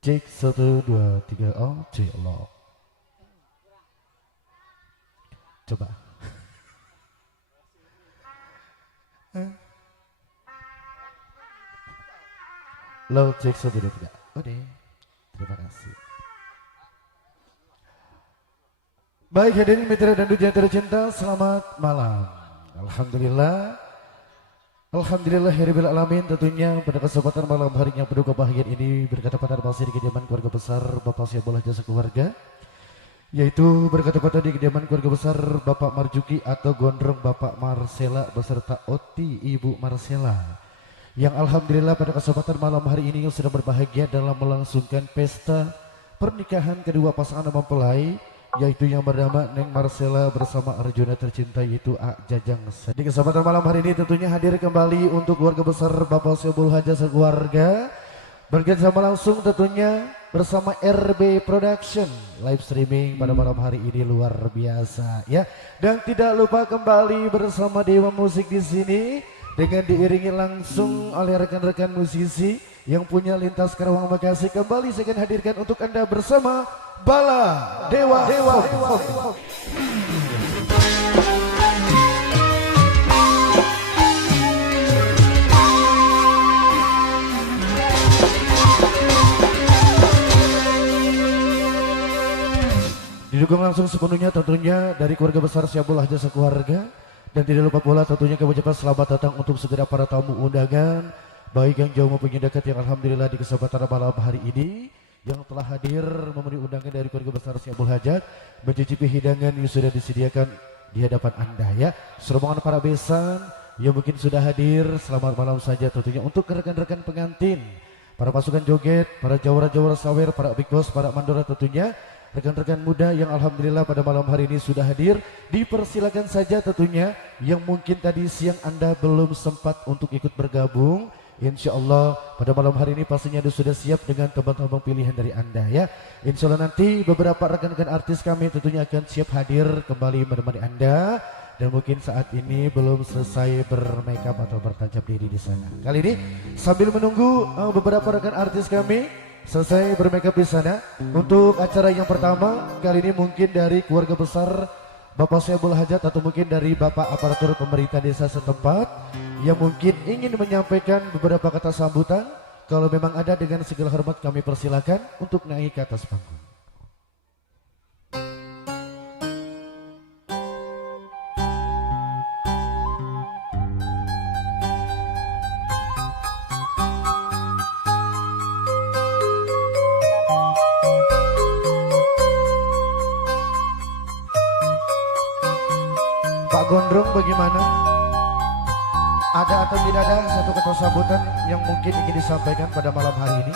Cek 1 2 3 cek lo. Coba. Lo cek 1 2 3. Oke. Terima kasih. Baik hadirin mitra dan dunia tercinta, selamat malam. Alhamdulillah. Alhamdulillahirabbil alamin, tentunya pada kesempatan malam hari yang penuh kebahagiaan ini berkatapatan masih di kediaman keluarga besar Bapak Syabullah Jasa Keluarga, yaitu berkatapatan di kediaman keluarga besar Bapak Marjuki atau Gondrong Bapak Marcela beserta Oti Ibu Marcela, yang alhamdulillah pada kesempatan malam hari ini sudah berbahagia dalam melangsungkan pesta pernikahan kedua pasangan mempelai, yaitu yang bernama Neng Marcela bersama Arjuna tercinta yaitu A Jajang. Di kesempatan malam hari ini tentunya hadir kembali untuk keluarga besar Bapak Syabullah Jasa Keluarga, bekerjasama langsung tentunya bersama RB Production, live streaming pada malam hari ini luar biasa ya. Dan tidak lupa kembali bersama Dewa Musik di sini dengan diiringi langsung oleh rekan-rekan musisi yang punya lintas Karawang Bekasi. Kembali saya akan hadirkan untuk Anda bersama Bala Dewa. Didukung langsung sepenuhnya tentunya dari keluarga besar Syabullah Jasa Keluarga, dan tidak lupa pula tentunya kami ucapkan selamat datang untuk segera para tamu undangan baik yang jauh maupun yang dekat yang alhamdulillah di kesempatan malam hari ini yang telah hadir memenuhi undangan dari keluarga besar Syabullah Hajat, mencicipi hidangan yang sudah disediakan di hadapan Anda ya. Serombongan para besan yang mungkin sudah hadir, selamat malam saja tentunya untuk rekan-rekan pengantin, para pasukan joget, para jawara-jawara sawer, para big boss, para mandora tentunya, rekan-rekan muda yang alhamdulillah pada malam hari ini sudah hadir. Dipersilakan saja tentunya yang mungkin tadi siang Anda belum sempat untuk ikut bergabung, insya Allah pada malam hari ini pastinya sudah siap dengan tebang-tebang pilihan dari Anda ya. Insya Allah nanti beberapa rekan-rekan artis kami tentunya akan siap hadir kembali menemani Anda, dan mungkin saat ini belum selesai bermakeup atau bertancap diri di sana. Kali ini sambil menunggu beberapa rekan artis kami selesai bermakeup di sana, untuk acara yang pertama kali ini mungkin dari keluarga besar Bapak Syabullah Hajat atau mungkin dari Bapak aparatur pemerintah desa setempat yang mungkin ingin menyampaikan beberapa kata sambutan. Kalau memang ada, dengan segala hormat kami persilakan untuk naik ke atas panggung. Pak Gondrong bagaimana? Ada atau tidak ada satu kata sambutan yang mungkin ingin disampaikan pada malam hari ini?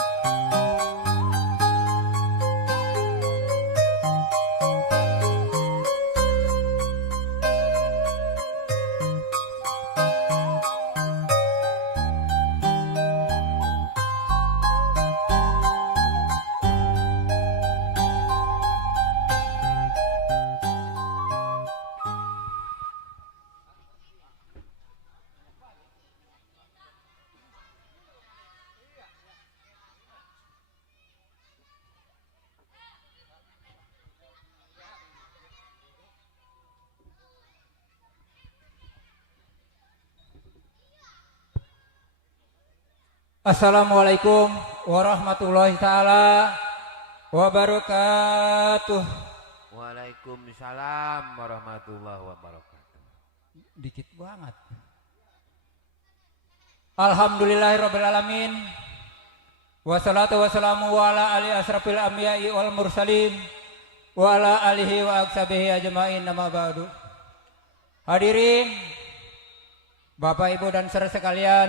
Assalamualaikum warahmatullahi ta'ala wabarakatuh. Waalaikumsalam warahmatullahi wabarakatuh. Dikit banget. Alhamdulillahirrabbilalamin. Wassalatu wassalamu ala ali asrafil anbiya'i wal mursalin wa ala alihi wa aksabihi ajma'in, nama ba'du. Hadirin Bapak Ibu dan saudara sekalian,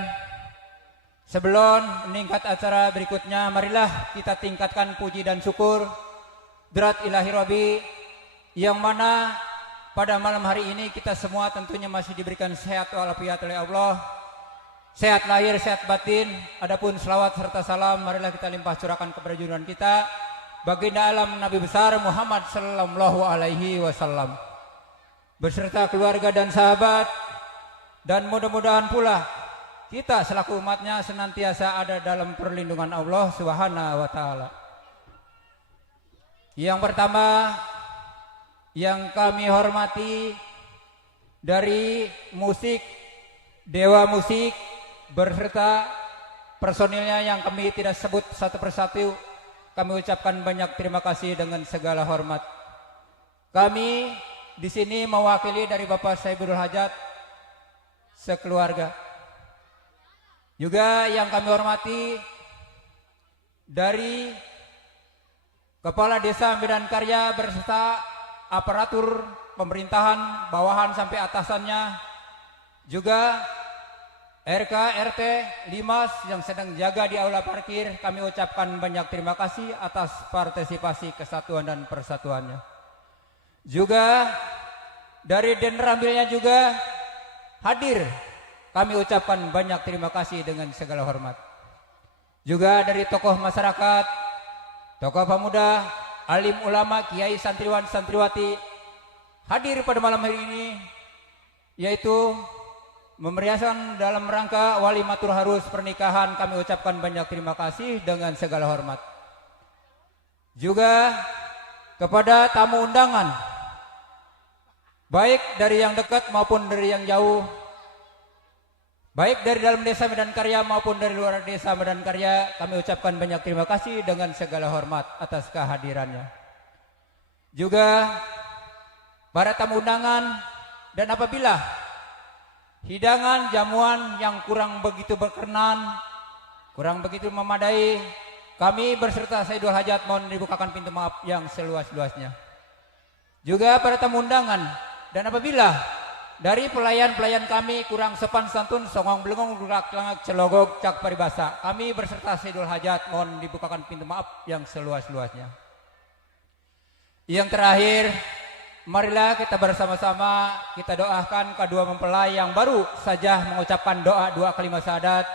sebelum meningkat acara berikutnya, marilah kita tingkatkan puji dan syukur Drat ilahi Rabbi, yang mana pada malam hari ini kita semua tentunya masih diberikan sehat walafiat oleh Allah, sehat lahir, sehat batin. Adapun selawat serta salam marilah kita limpah curahkan kepada junjungan kita baginda alam Nabi besar Muhammad sallallahu alaihi wasallam beserta keluarga dan sahabat, dan mudah-mudahan pula kita selaku umatnya senantiasa ada dalam perlindungan Allah Subhanahu wa ta'ala. Yang pertama yang kami hormati dari musik, Dewa Musik berserta personilnya yang kami tidak sebut satu persatu, kami ucapkan banyak terima kasih dengan segala hormat. Kami di sini mewakili dari Bapak Saibul Hajat sekeluarga. Juga yang kami hormati dari Kepala Desa Medan Karya berserta aparatur pemerintahan bawahan sampai atasannya, juga RK, RT, Limas yang sedang jaga di aula parkir, kami ucapkan banyak terima kasih atas partisipasi kesatuan dan persatuannya. Juga dari Denrambilnya juga hadir, kami ucapkan banyak terima kasih dengan segala hormat. Juga dari tokoh masyarakat, tokoh pemuda, alim ulama, kiai, santriwan, santriwati hadir pada malam hari ini, yaitu memeriahkan dalam rangka walimatul harus pernikahan, kami ucapkan banyak terima kasih dengan segala hormat. Juga kepada tamu undangan, baik dari yang dekat maupun dari yang jauh, baik dari dalam desa Medan Karya maupun dari luar desa Medan Karya, kami ucapkan banyak terima kasih dengan segala hormat atas kehadirannya. Juga para tamu undangan, dan apabila hidangan jamuan yang kurang begitu berkenan, kurang begitu memadai, kami berserta Saidul Hajat mohon dibukakan pintu maaf yang seluas-luasnya. Juga para tamu undangan, dan apabila dari pelayan-pelayan kami kurang sopan santun, songong belengong gerak langak celogog cak paribasa, kami berserta Saidul Hajat mohon dibukakan pintu maaf yang seluas-luasnya. Yang terakhir, marilah kita bersama-sama kita doakan kedua mempelai yang baru saja mengucapkan doa dua kalimat syahadat,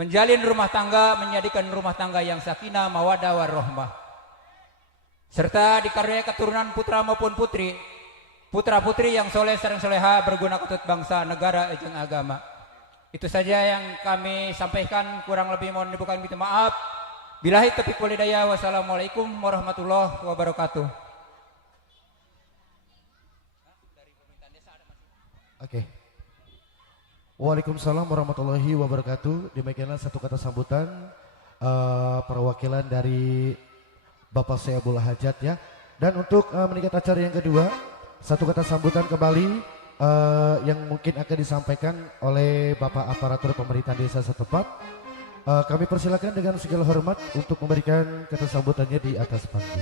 menjalin rumah tangga, menjadikan rumah tangga yang sakinah mawaddah warahmah, serta dikaruniai keturunan putra maupun putri, putra-putri yang soleh sareng soleha, berguna ketut bangsa, negara, jeung agama. Itu saja yang kami sampaikan, kurang lebih mohon dibukakan pintu maaf. Billahi taufiq wal hidayah. Wassalamualaikum warahmatullahi wabarakatuh. Oke. Waalaikumsalam warahmatullahi wabarakatuh. Demikianlah satu kata sambutan perwakilan dari Bapak Saibul Hajat ya. Dan untuk meningkat acara yang kedua, satu kata sambutan kembali yang mungkin akan disampaikan oleh Bapak Aparatur Pemerintahan Desa setempat. Kami persilakan dengan segala hormat untuk memberikan kata sambutannya di atas panggung.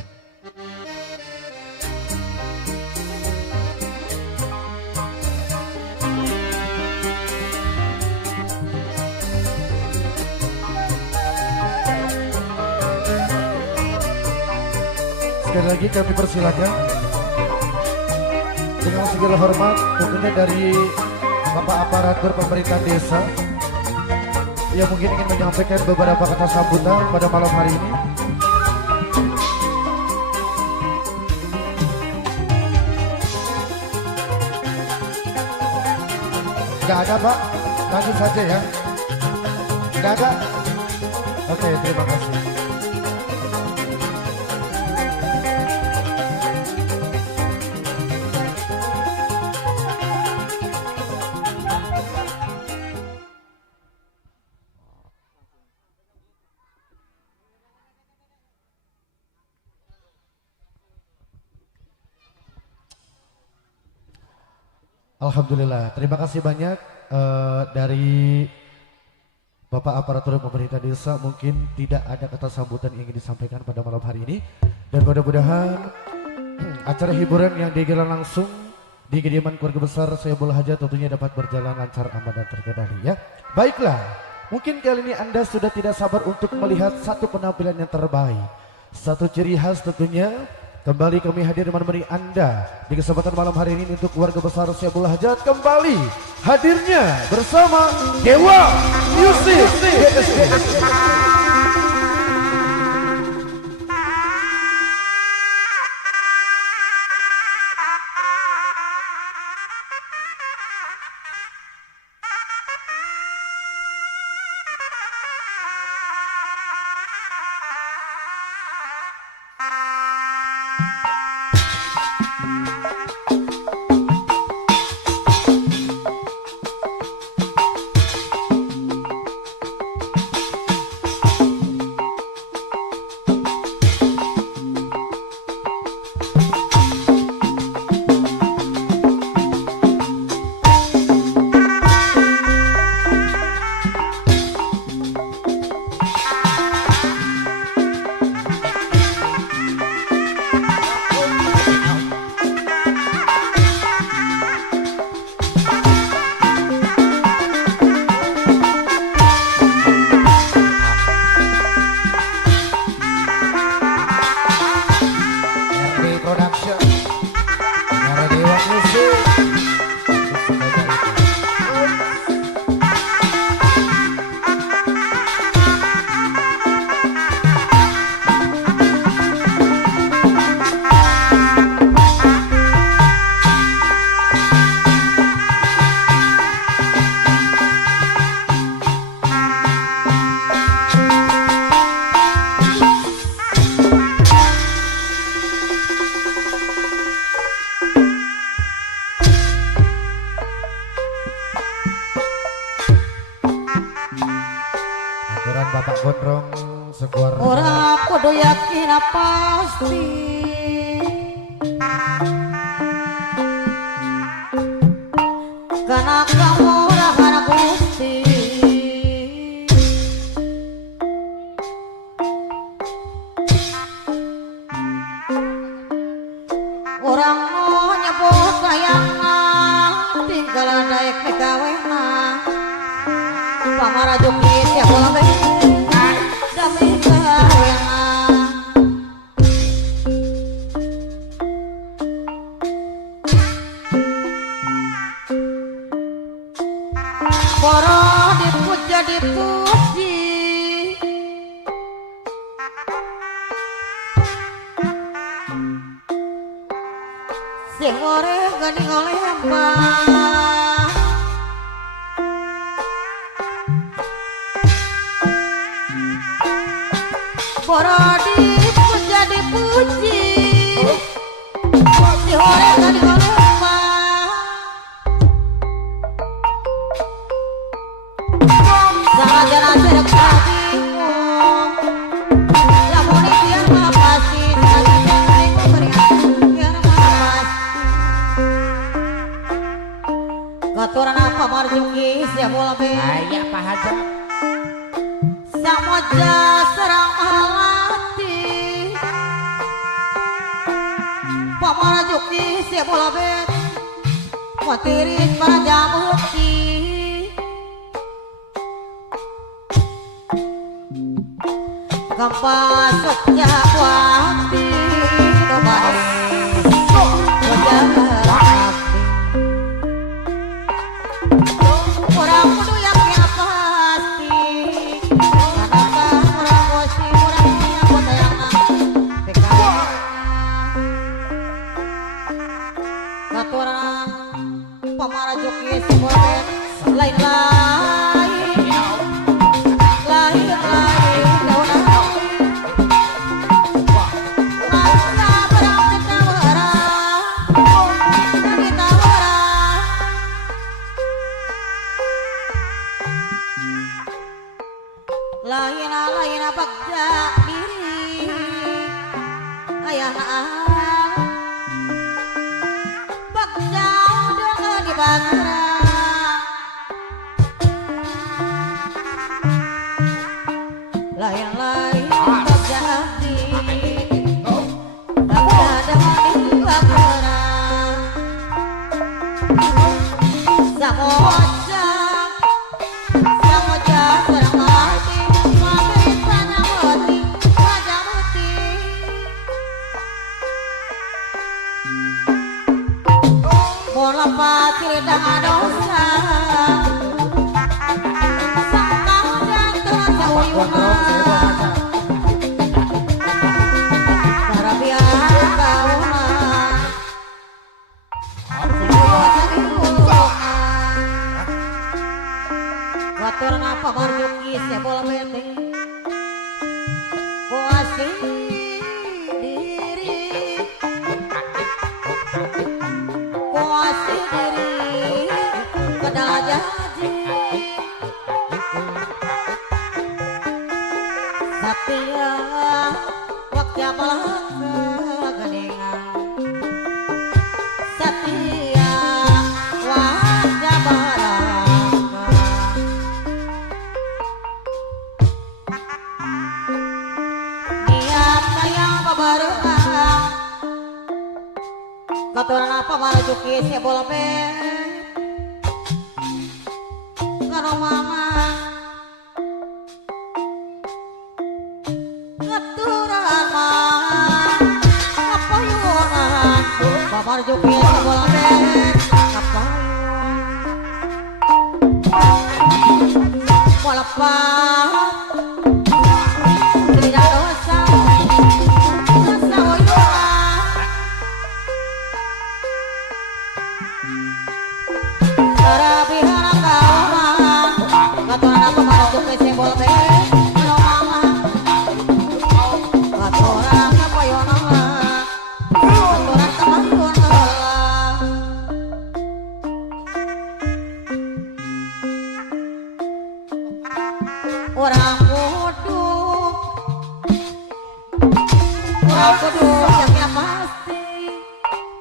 Sekali lagi kami persilakan dengan segala hormat tentunya dari Bapak Aparatur Pemerintahan Desa yang mungkin ingin menyampaikan beberapa kata sambutan pada malam hari ini. Gak ada Pak, lanjut saja ya. Gak ada. Oke, terima kasih. Alhamdulillah, terima kasih banyak dari Bapak Aparatur Pemerintah Desa. Mungkin tidak ada kata sambutan yang ingin disampaikan pada malam hari ini. Dan mudah-mudahan acara hiburan yang digelar langsung di kediaman keluarga besar Saibul Hajat tentunya dapat berjalan lancar, aman dan terkendali ya. Baiklah, mungkin kali ini Anda sudah tidak sabar untuk melihat satu penampilan yang terbaik, satu ciri khas tentunya. Kembali kami hadir menemani Anda di kesempatan malam hari ini untuk keluarga besar Saibul Hajat kembali hadirnya bersama Dewa Music. Production Para Dewa Musik. Aturan Bapak Gondrong sekeluarga. Ora kudu yakin pasti karena kamu ora kana Gusti orang mau nyebut sayang tinggal daek megawena pamara jukit ya bola dami kawena poro dipuja dipuji sing ore gani oleh mbah poro dipuja dipuji si ore gani oleh mbah Sarajana cerek bingung lamun biar mah pasti sarajana bingung berian biar mah pasti katuran apa marjuki siap bola be Aya Pak Haja. samoja serang malati pamarajuki siap bola be matiris para jamuti kampas sejak waktu kemarin sejak waktu orang kudu yakin pasti karena orang kosi orang punya kota yang PKW katuran pamarajuki semuanya lain-lain lain-lain daunan masa perang kita warah kita warah lain bagja diri ayah bagja dengan dibangga lain-lain bagja diri bagja dengan dibangga samoja samoja serang mati mageritanya mati raja mati bola pati dengan dosa sangkang jantung sauyunan karabian kaunan Watur napa marjuki bola bete kuasih diri kuasih diri kedala janji satya wakya malaka geningan satya wakya malaka niat sayang pabarengan katuran apa marjuki bola bete karo mama katuran mah apa yuna Bapak Juki bola bet kapayun bola pat tidak dosa dosa oyuan Sarabi harap kauman katuran apa Bapak Juki bola bet katuran kapayun katuran kapayun orang kudu yang pasti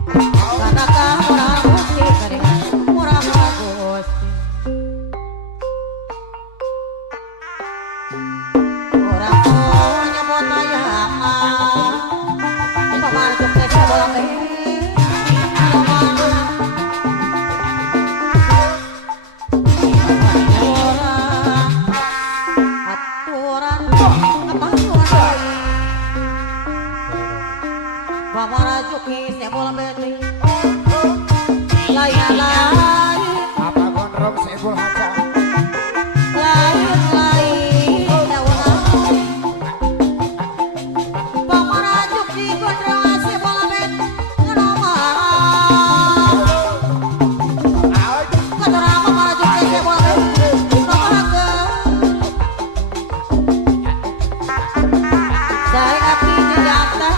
karena kah orang gusti keringan orang gusti orang nyebut ayaman pamarjuk teh bola teh Juki bola beti lain apa gondrong sebul haja lain daun pamara Juki gondrong bola beti nomor kadang pamara Juki bola beti saya api jatah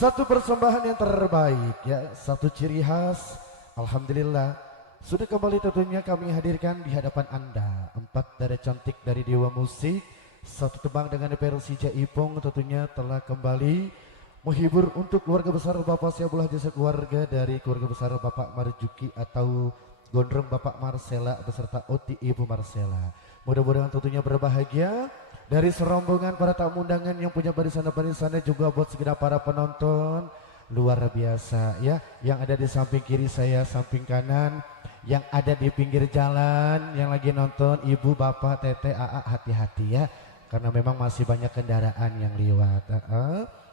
Satu persembahan yang terbaik ya, satu ciri khas. Alhamdulillah sudah kembali tentunya kami hadirkan di hadapan Anda 4 dada cantik dari Dewa Musik. Satu tembang dengan Persija Ipong tentunya telah kembali menghibur untuk keluarga besar Bapak Syabul Jasa Keluarga dari keluarga besar Bapak Marjuki atau Gondrong Bapak Marcela beserta Oti Ibu Marcela. Mudah-mudahan tentunya berbahagia. Dari serombongan para tamu undangan yang punya barisan-barisannya juga buat segenap para penonton luar biasa ya, yang ada di samping kiri saya, samping kanan, yang ada di pinggir jalan, yang lagi nonton ibu, bapak, teteh, aa, hati-hati ya, karena memang masih banyak kendaraan yang lewat.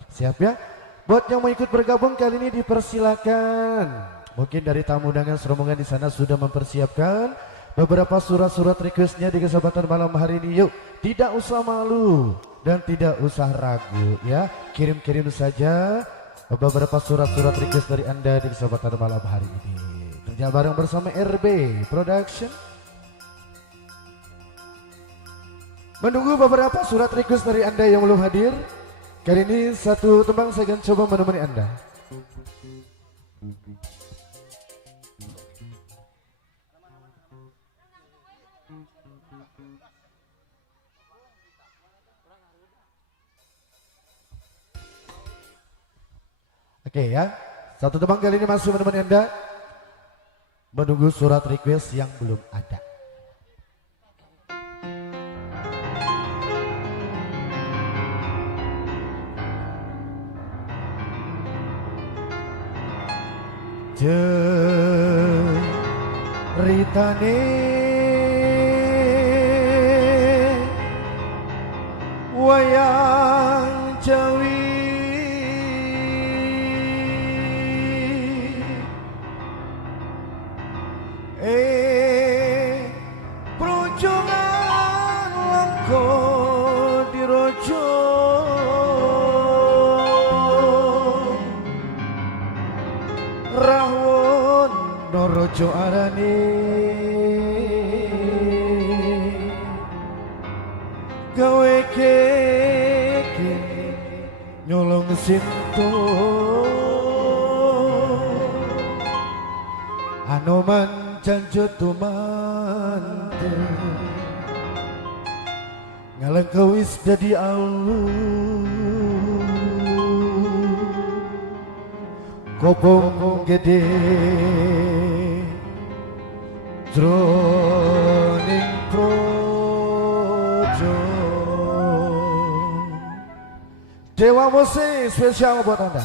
Siap ya? Buat yang mau ikut bergabung kali ini dipersilakan. Mungkin dari tamu undangan serombongan di sana sudah mempersiapkan beberapa surat-surat requestnya di kesempatan malam hari ini. Yuk, tidak usah malu dan tidak usah ragu ya. Kirim-kirim saja beberapa surat-surat request dari Anda di kesempatan malam hari ini. Kerja bareng bersama RB Production. Menunggu beberapa surat request dari Anda yang belum hadir. Kali ini satu tembang saya akan coba menemani Anda. Oke ya, satu tembang kali ini masih menemani Anda. Menunggu surat request yang belum ada. Ceritane wayang Jawi projongan langko dirojo rawon norojo arane gawe keke nyolong sinto anoman janjo tumante ngaleng kawis dadi alu kopong gede jroning projo. Dewa Musik spesial buat Anda.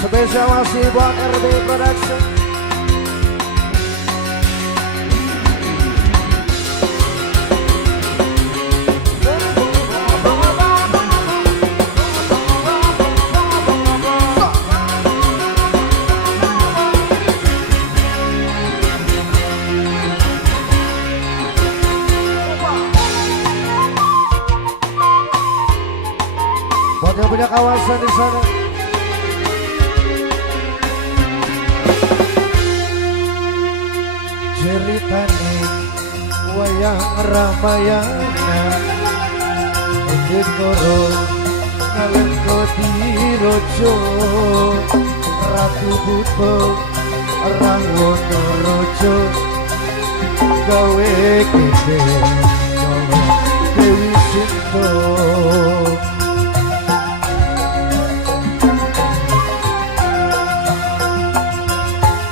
Spesial masih buat RB Production. Buat yang punya kawasan di sana. Ceritane wayang Ramayana Ujit Koro Ngalengko dirojo Ratu Buto Rawono rojo gawe keke nyolong Dewi Sinto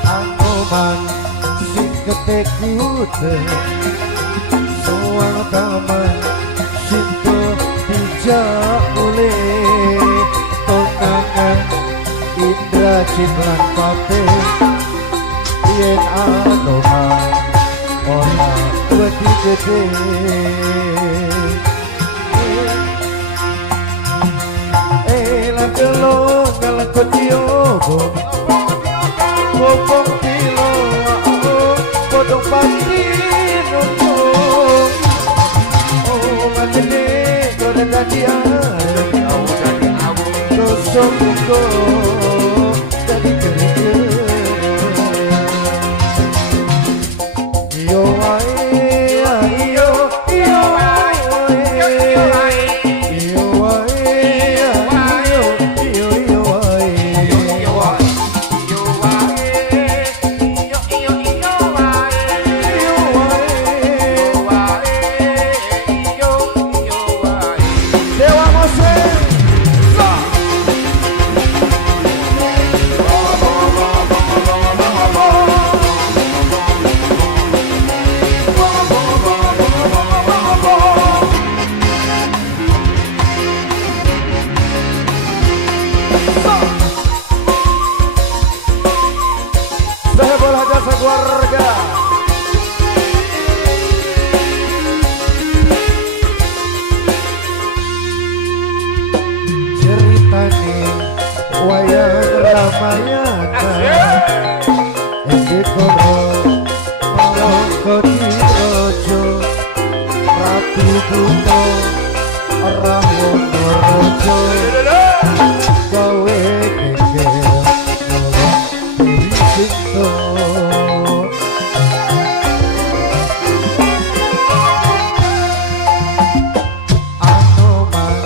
Anoman ketekute soang taman Sinto dijak oleh tonangan Indra Cinlan Pape yen anoman orang wedi gede lakelo ngalangkot diobo bobong tilo podong pagi nonton oh matene kore dadi gosong muko dadi kerja iyo wae iyo iyo wae iyo wae iyo iyo iyo wae buto orang Wonorejo gawe geger diri cinta Anoman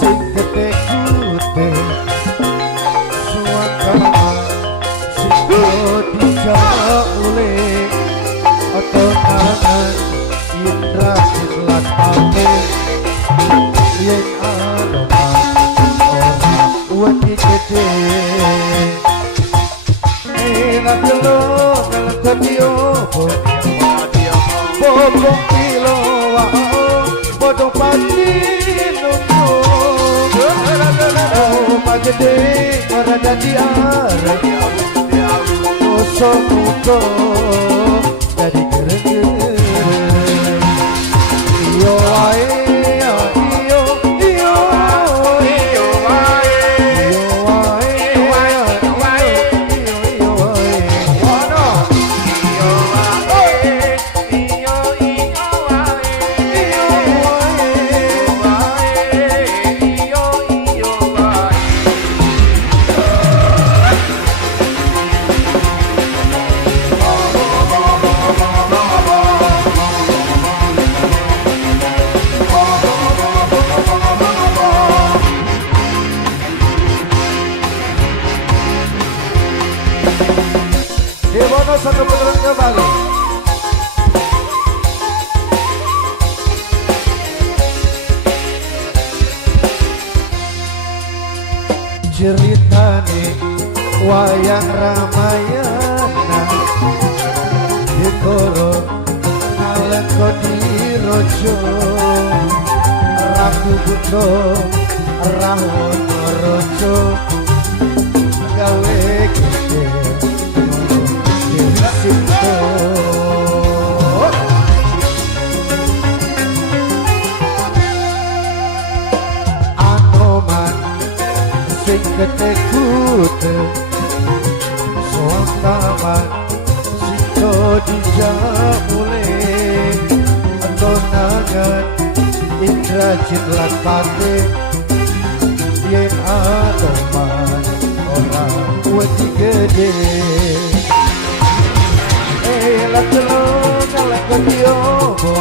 sing gede gede suwakama sing dijak mulai otonanan indra silat pake yen anoman orang wedi gede enak lo ngelakon diobo bobong pilo wao bodong pati nunggu oh pagede ora dadi arep kosong muka jadi keren-keren iyo wae iyo iyo iyo wae iyo wae iyo wae iyo wae wono iyo wae iyo wae iyo wae Dewono satu putaran kembali. Ceritane wayang Ramayana dikoro ngalengkon dirojo Rabu Buto Rawonorejo gawe geger diri cinta Anoman sing gede gede soal taman sing dijak mulai tonangan indra cinta pate yen anoman orang wedi gede lakelo lakon diobo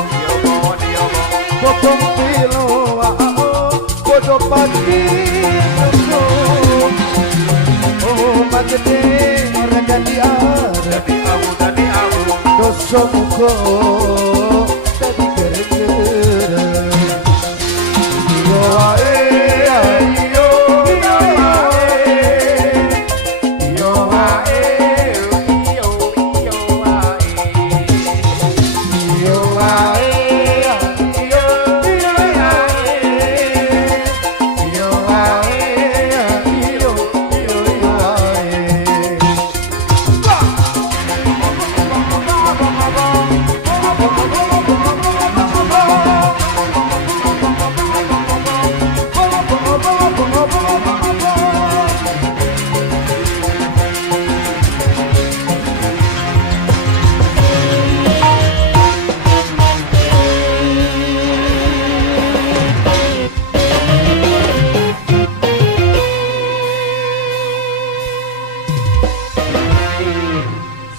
bobong pilo wao bodo pati nunggu oh magede ora dadi arep dosa muka dadi keren-keren iyo wae iyo wae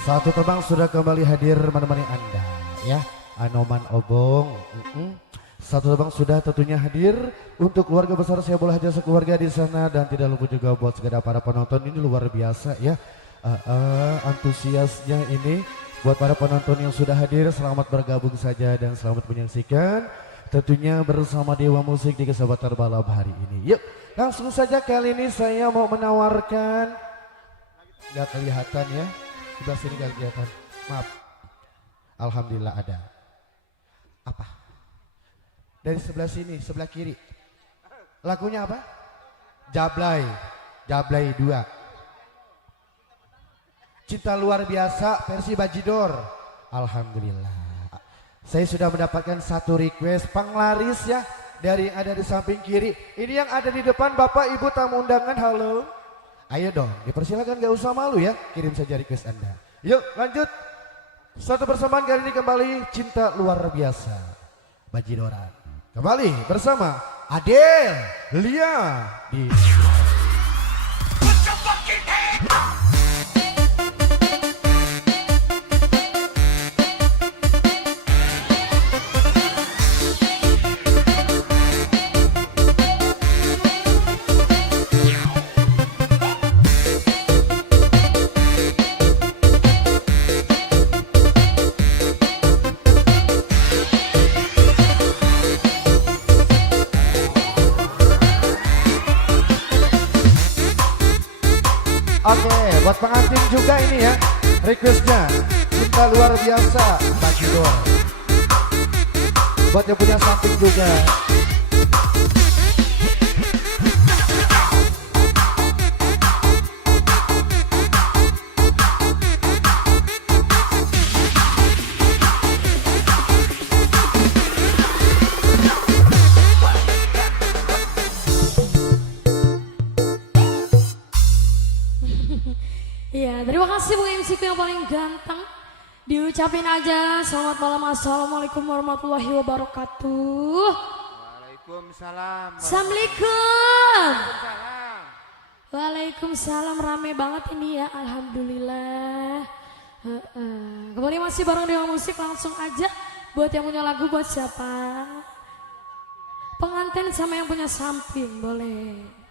Satu tembang sudah kembali hadir menemani Anda ya, Anoman Obong. Satu tembang sudah tentunya hadir untuk keluarga besar saya bola haja sekeluarga di sana dan tidak lupa juga buat segala para penonton ini luar biasa ya. Antusiasnya ini buat para penonton yang sudah hadir, selamat bergabung saja dan selamat menyaksikan tentunya bersama Dewa Musik di kesempatan malam hari ini. Yuk langsung saja kali ini saya mau menawarkan, nggak kelihatan ya, sebelah sini nggak kelihatan, maaf. Alhamdulillah ada. Apa? Dari sebelah sini, sebelah kiri. Lagunya apa? Jablay, Jablay 2. Cinta luar biasa versi Bajidor. Alhamdulillah. Saya sudah mendapatkan satu request penglaris ya dari yang ada di samping kiri. Ini yang ada di depan Bapak Ibu tamu undangan, halo. Ayo dong, dipersilakan gak usah malu ya, kirim saja request Anda. Yuk lanjut. Satu persembahan kali ini kembali Cinta Luar Biasa. Bajidoran. Kembali bersama Adel Lia di Oke, buat pengantin juga ini ya, requestnya cinta luar biasa Bajidor. Buat yang punya samping juga. Iya, terima kasih Bung MC yang paling ganteng. Diucapin aja selamat malam, assalamualaikum warahmatullahi wabarakatuh. Waalaikumsalam. Assalamualaikum. Waalaikumsalam. Waalaikumsalam, rame banget ini ya, alhamdulillah. Kembali masih bareng dengan musik, langsung aja buat yang punya lagu, buat siapa? Pengantin sama yang punya samping, boleh.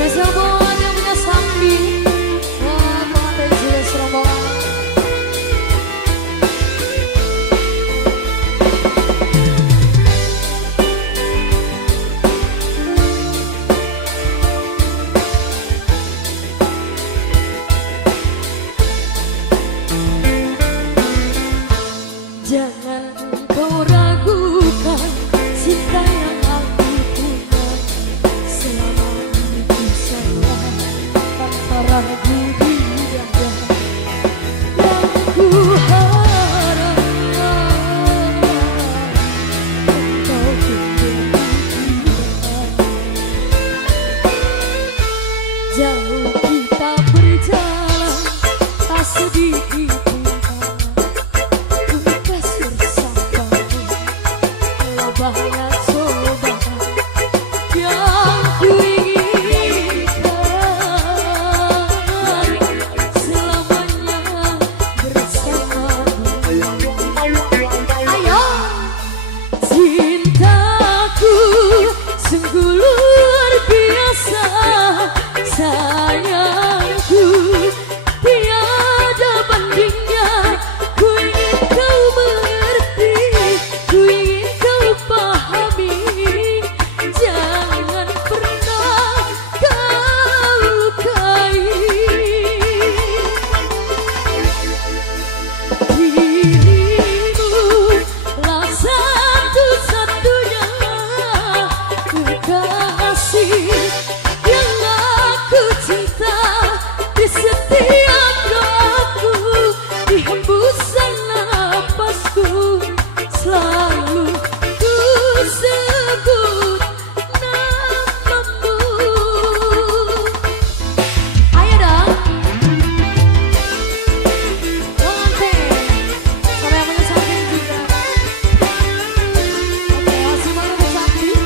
Spesial buat yang punya samping, buat pengantin juga serombongan. Jangan kau ragukan cinta yang aku punya. Selama itu saya tanpa ragu di dada. Yang ku harapkan engkau kembali. Jauh kita berjalan, tak sedikit banyak cobaan yang ku inginkan selamanya bersamamu. Ayo, cintaku sungguh luar biasa, sayangku tiada bandingnya. Ku ingin kau mengerti, ku ingin pahami, jangan pernah kau lukai dirimu, lah satu-satunya kekasih yang aku cinta. Di setiap doaku, di hembusan napasku, selalu sebut namamu. Ayo dong pengantin sama yang punya samping juga. Oke, masih bareng samping.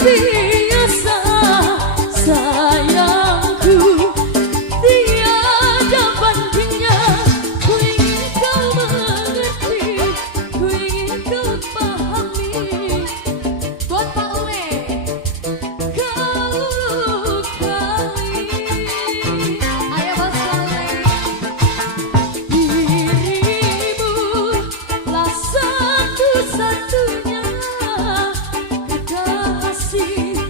biasa sayangku, tiada bandingnya. Ku ingin kau mengerti, ku ingin kau pahami. Buat Pak Ume, kau kali. Ayo Bos Ume. Dirimu lah satu-satunya kekasih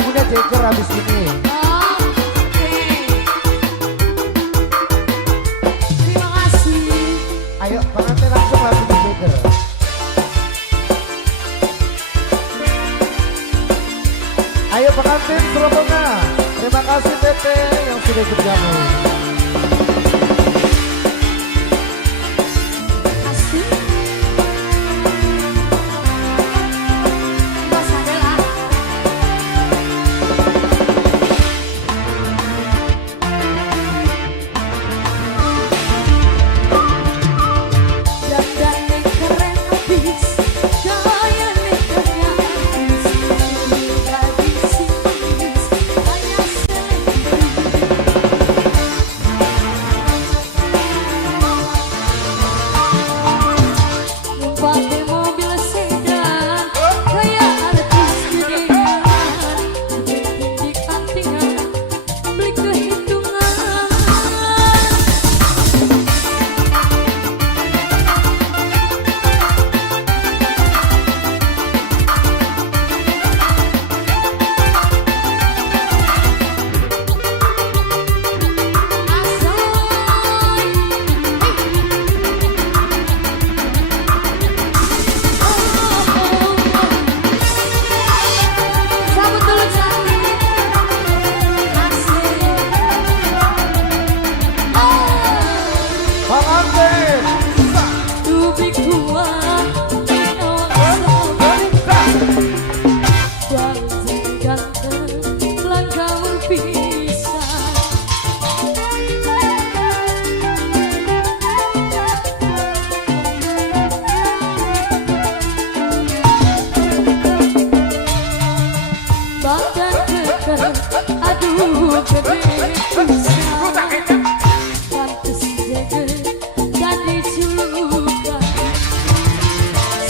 lagunya Jagger habis ini. Oke. Terima kasih. Ayo pengantin langsung lagunya Jagger. Ayo pengantin serombongan. Terima kasih Tete yang sudah bergabung. Kasih. Mas Adela. Dandannya keren abis, gayanya keren abis, gadis simpis, hanya pakai mobil sedan, kayak artis gedean, di kantingan, beli kehitungan. Sambut dulu cantik, asik. Pengantin. Tubik kuat, awak sabar, wajah ganteng, langkah berpisah. Badan kekar, aduh gede pisah. Pantes Jagger jadi julukan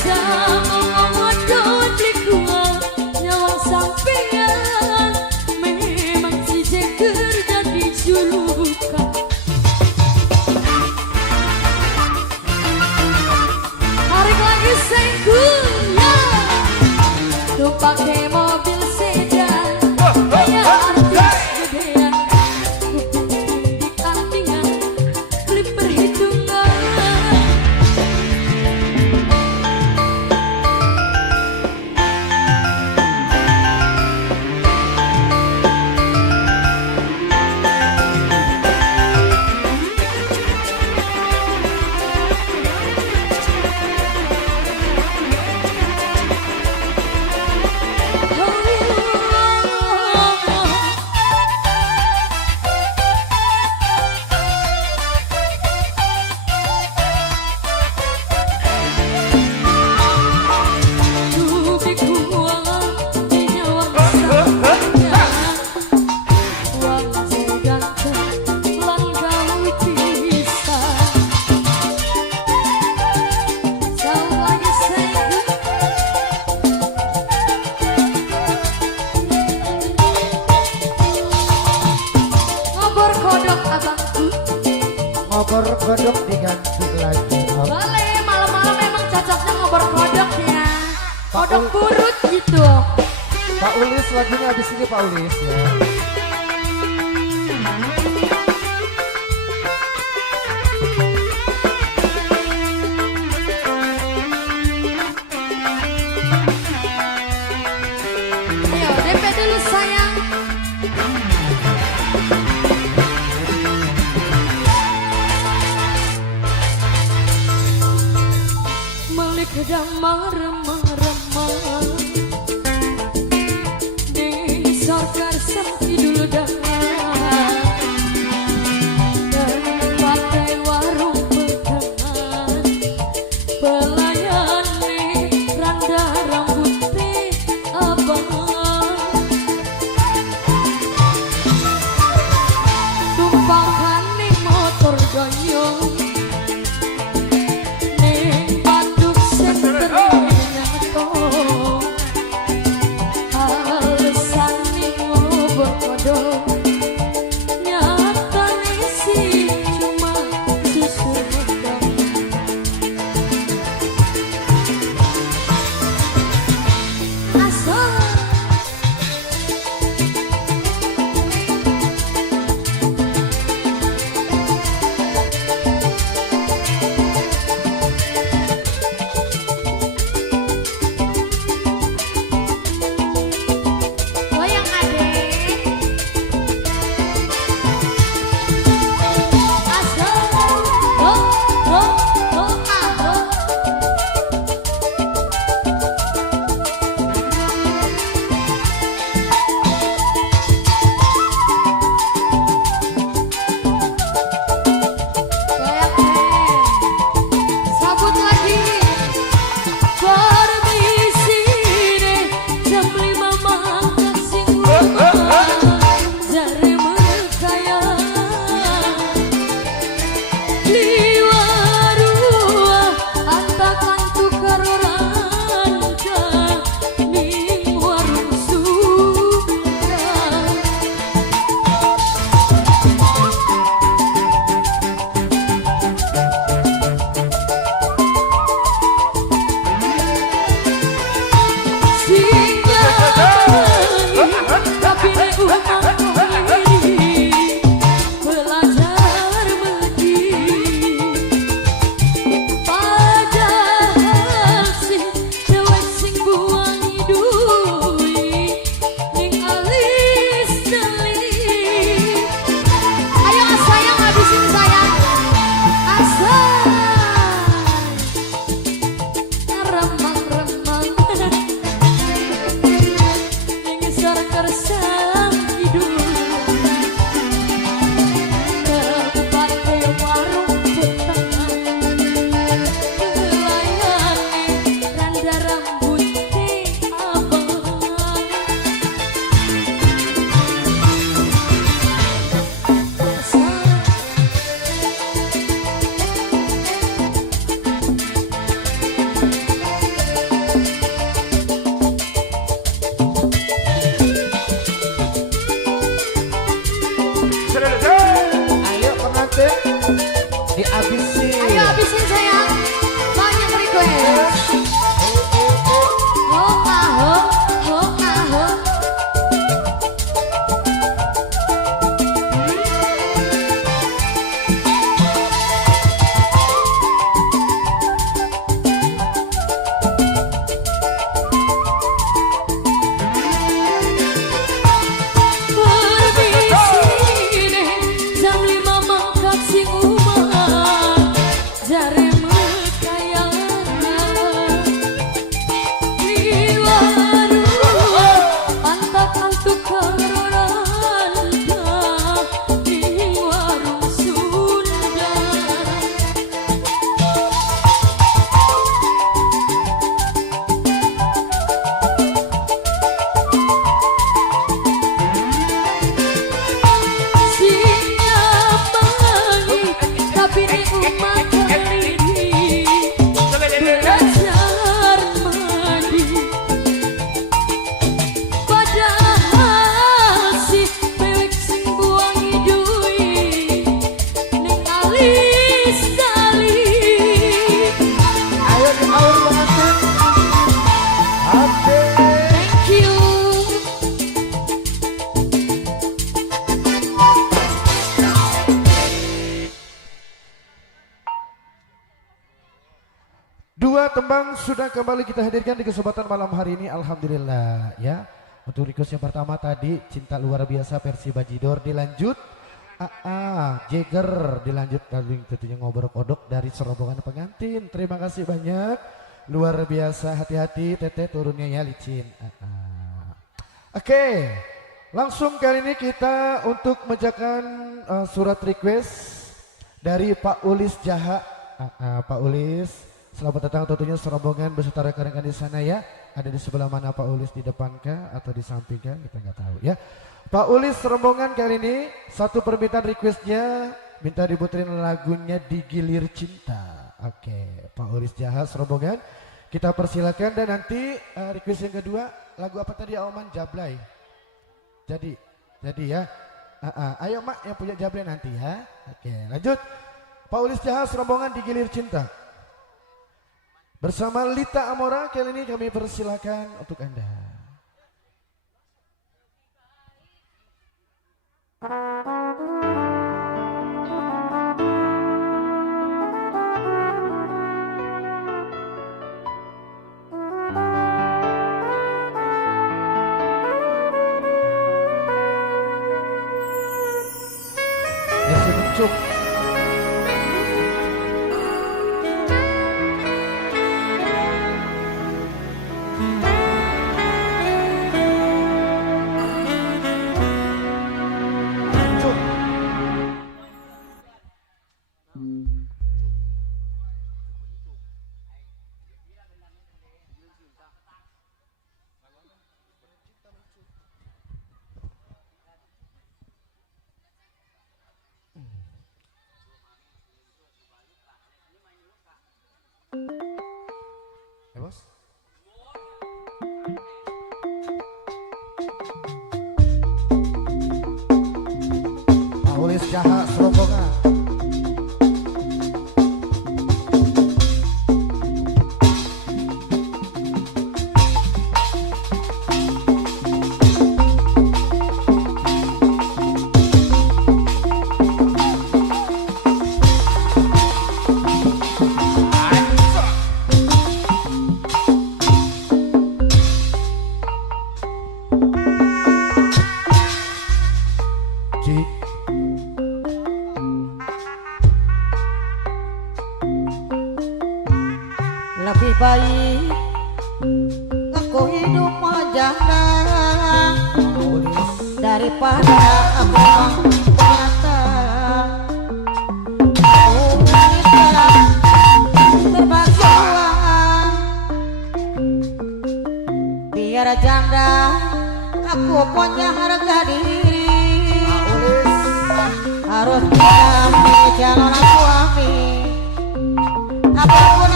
sama wadon di kuat nyawang sampean. Memang si Jagger jadi julukan. Tarik lagi senggula, tuh pakai mobil sedan, kayak artis gedean, kuping di kantingan, beli perhitungan. Tubik kuat di nyawang sampean, wajah ganteng, langkah pisah. Jauh lagi sayang, ngobor kodok abangku. Ngobor kodok diganti lagi. Boleh, malam-malam memang cocoknya ngobor kodok ya. Kodok kurut gitu. Pak Ulis lagunya habis ini Pak Ulis ya. Ayo, DP dulu sayang. Melik damar remah-remah, di sorkar sempi dulu dah. Dan pakai warung pegangan, pelayan nih randa rambutnya abang. Tumpakan nih motor gayung, nih aduk senternya. tersalam hidup. Tempatnya warung petang, kelayane randa rambut abang. Ayo pengantin dihabisin. Ayo habisin sayang, banyak request. Ho aho, ho aho. Berbisine jam 5 mangkat sing umah, jare mekayangan di warung antak antuk karoranda di warung Sunda. Sinyamangi tapi di umat kelidi belajar mandi. Padahal si pelek sing buangi duit ning alis tali. Ayo diaur pengantin. Happy. Thank you. Dua tembang sudah kembali kita hadirkan di kesempatan malam hari ini. Alhamdulillah ya. Untuk request yang pertama tadi Cinta Luar Biasa versi Bajidor, dilanjut Jagger, dilanjut kali tentunya Ngobrol Kodok dari serombongan pengantin. Terima kasih banyak. Luar biasa, hati-hati Teteh turunnya ya licin. Oke, langsung kali ini kita untuk menjakan surat request dari Pak Ulis Jaha. Pak Ulis, selamat datang tentunya serombongan beserta rekan-rekan di sana ya. Ada di sebelah mana Pak Ulis, di depan kah atau di samping kah? Kita nggak tahu ya. Pak Ulis serombongan kali ini satu permintaan requestnya minta diputerin lagunya Digilir Cinta. Oke, Pak Ulis Jahat serombongan kita persilakan, dan nanti request yang kedua lagu apa tadi Oman? Jablay. Jadi ya. Ayo Mak yang punya Jablay nanti ya. Oke, lanjut. Pak Ulis Jahat serombongan Digilir Cinta. Bersama Lita Amora kali ini kami persilakan untuk Anda. Esi Mencuk. Ya bos. Pak Ulis Jahat serombongan. Cik. daripada aku wanita terbagi uang biar janda aku punya harga diri harus menjadi calon suami apapun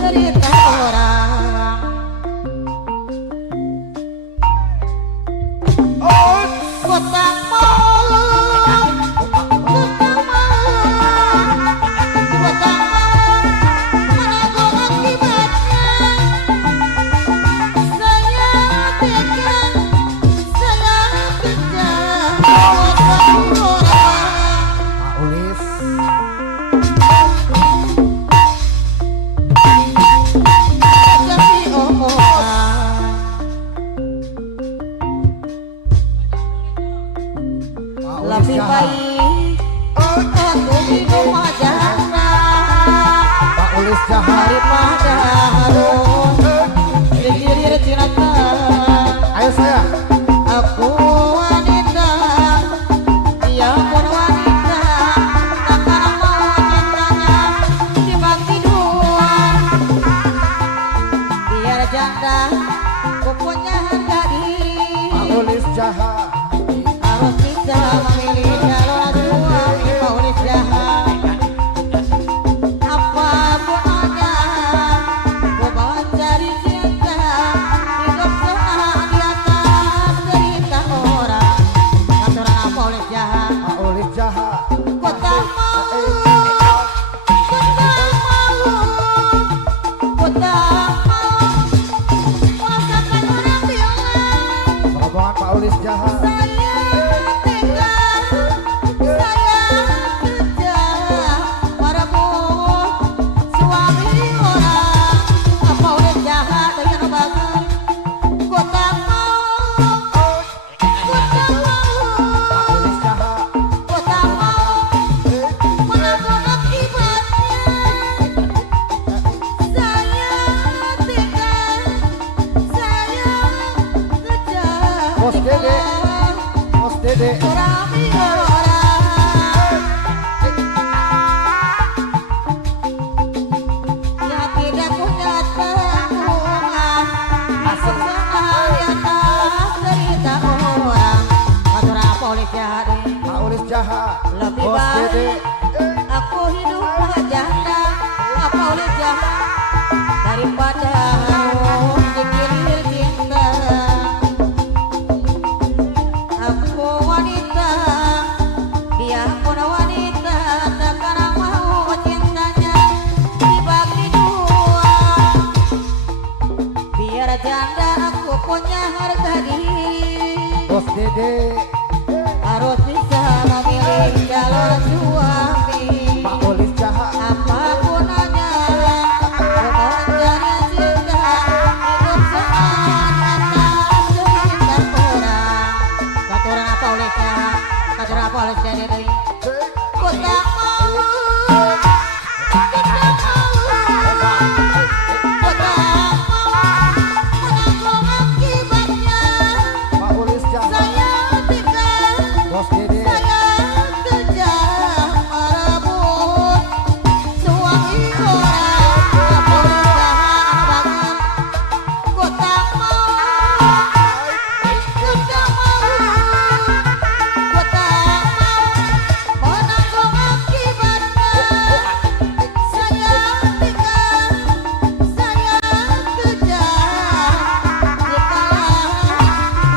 cerita orang ku tak mau menanggung akibatnya saya tega saya kejam Pak Ulis jadi omongan Pak Ulis lebih jahat. baik aku hidup janda Pak Ulis jahat. daripada harus dikirir cinta Ayo sayang. aku wanita dia pun wanita takkan mau cintanya dibagi dua biar janda ku punya harga diri Pak Ulis jahat. harus bisa memilih calon suami Pak Ulis jahat apapun hanya ku mencari cinta hidup senang di atas derita orang aturan apa Ulis jahat Pak Ulis jahat. ku tak mau ku tak mau ku tak mau masakan orang bilang Rombongan Pak Ulis jahat. saya tega, saya kejam, merebut suami orang. Apa udah jahat dengan banget? Ku tak mau, ku tak Pak mau, Ulis jahat. ku tak mau menanggung akibatnya. Saya tega, saya kejam. Bos Dede. Bos Dede. Suami orang yang tidak punya tanggungan asal senang di atas derita orang atur apa oleh jahat Pak Ulis jahat. lebih Bos Dede. baik aku hidup janda apa oleh jahat daripada harus dikilir cinta aku wanita dia pun wanita takkan mau cintanya dibagi dua biar janda aku punya harga diri Bos Dede. harus bisa memilih calon suami Pak Ulis jahat. apapun hanya mencari cinta hidup senang atas derita orang katuran apa oleh jahat katuran apa oleh jadi ku tak mau ku tak mau ku tak mau menanggung akibatnya Pak Ulis jahat. saya tega Bos Dede. saya kejam merebut suami orang apa jahat banget ku tak mau ku tak mau ku tak mau menanggung akibatnya saya tega saya kejam jikalau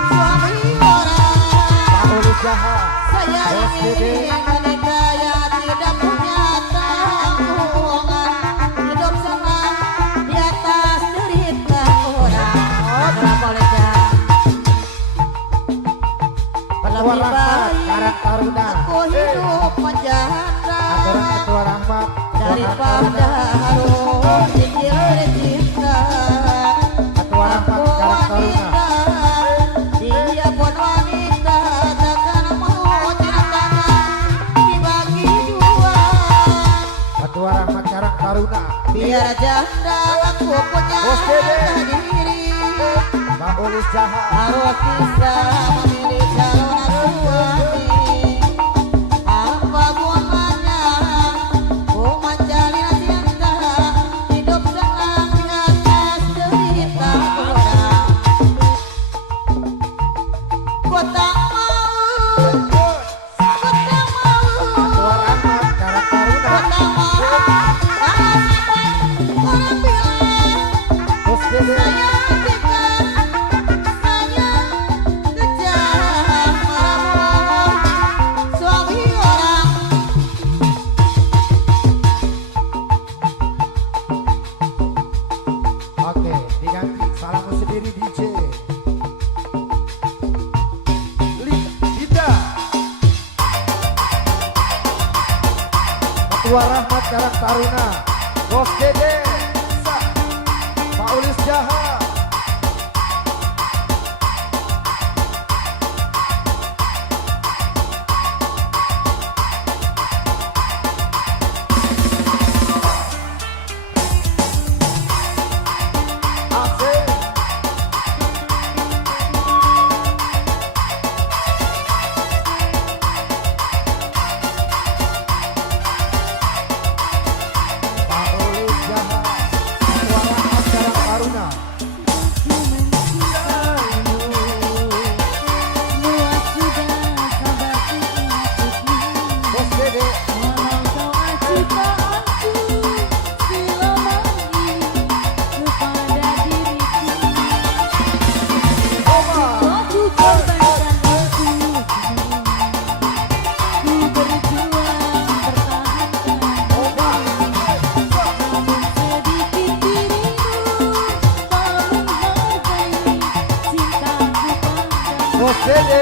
suami orang Pak Ulis jahat. saya Bos Dede. ingin menikah yang tidak punya tanggungan hidup senang di atas derita orang kenapa oleh jahat Ketua lebih Rahmat. baik Karang Taruna. aku hidup menjanda Aturan Ketua Rahmat. daripada harus dikilir cinta Ketua Rahmat. aku Karang Taruna. wanita dia pun wanita takkan mau cintanya dibagi dua Ketua Rahmat Karang Taruna. biar janda aku punya Bos Dede. harga diri Mbak Pak Ulis Jaha. harus bisa memilih calon suami. Apa gunanya ku menjalin cinta, hidup senang di atas derita orang. Ku tak mau, ku tak mau, Ketua Rahmat Karang Taruna. ku tak mau. Orang bilang Bos Dede. saya dekat, saya kejam meramu suami orang. Oke, diganti salamu sendiri DJ. Linda. Ketua Rahmat Karang Taruna. Bos Dede. Sa. Pak Ulis Jaha. Asik. Pak Ulis Jaha. Ketua Rahmat Karang Taruna. Bos Dede. Oma. Oma. Bos Dede.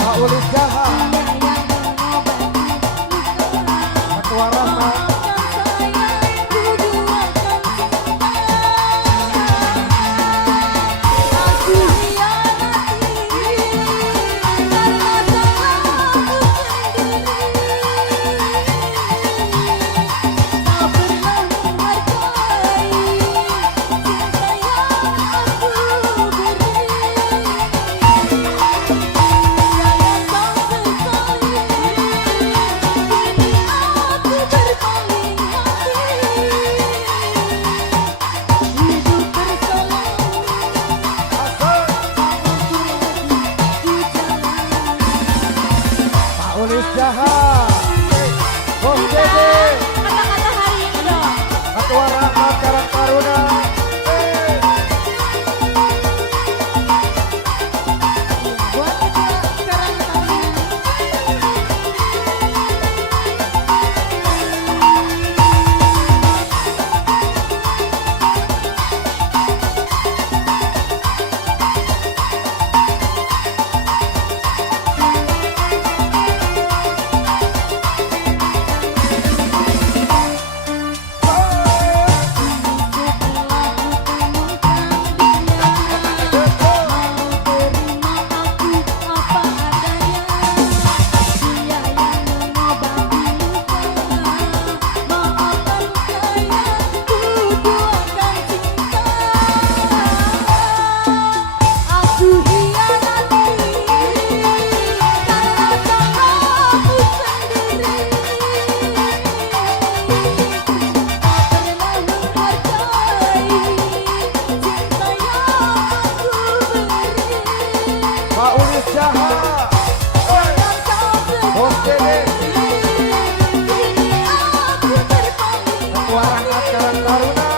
Pak Ulis Jaha. Ketua Rahmat. Pak Ulis Jaha. Bos Dede. Kata-kata hari ini dong. Ketua Rahmat Karang Taruna. Buat ketua Karang Taruna. Pak Ulis Jaha. Bos Dede. Ketua Rahmat Karang Taruna.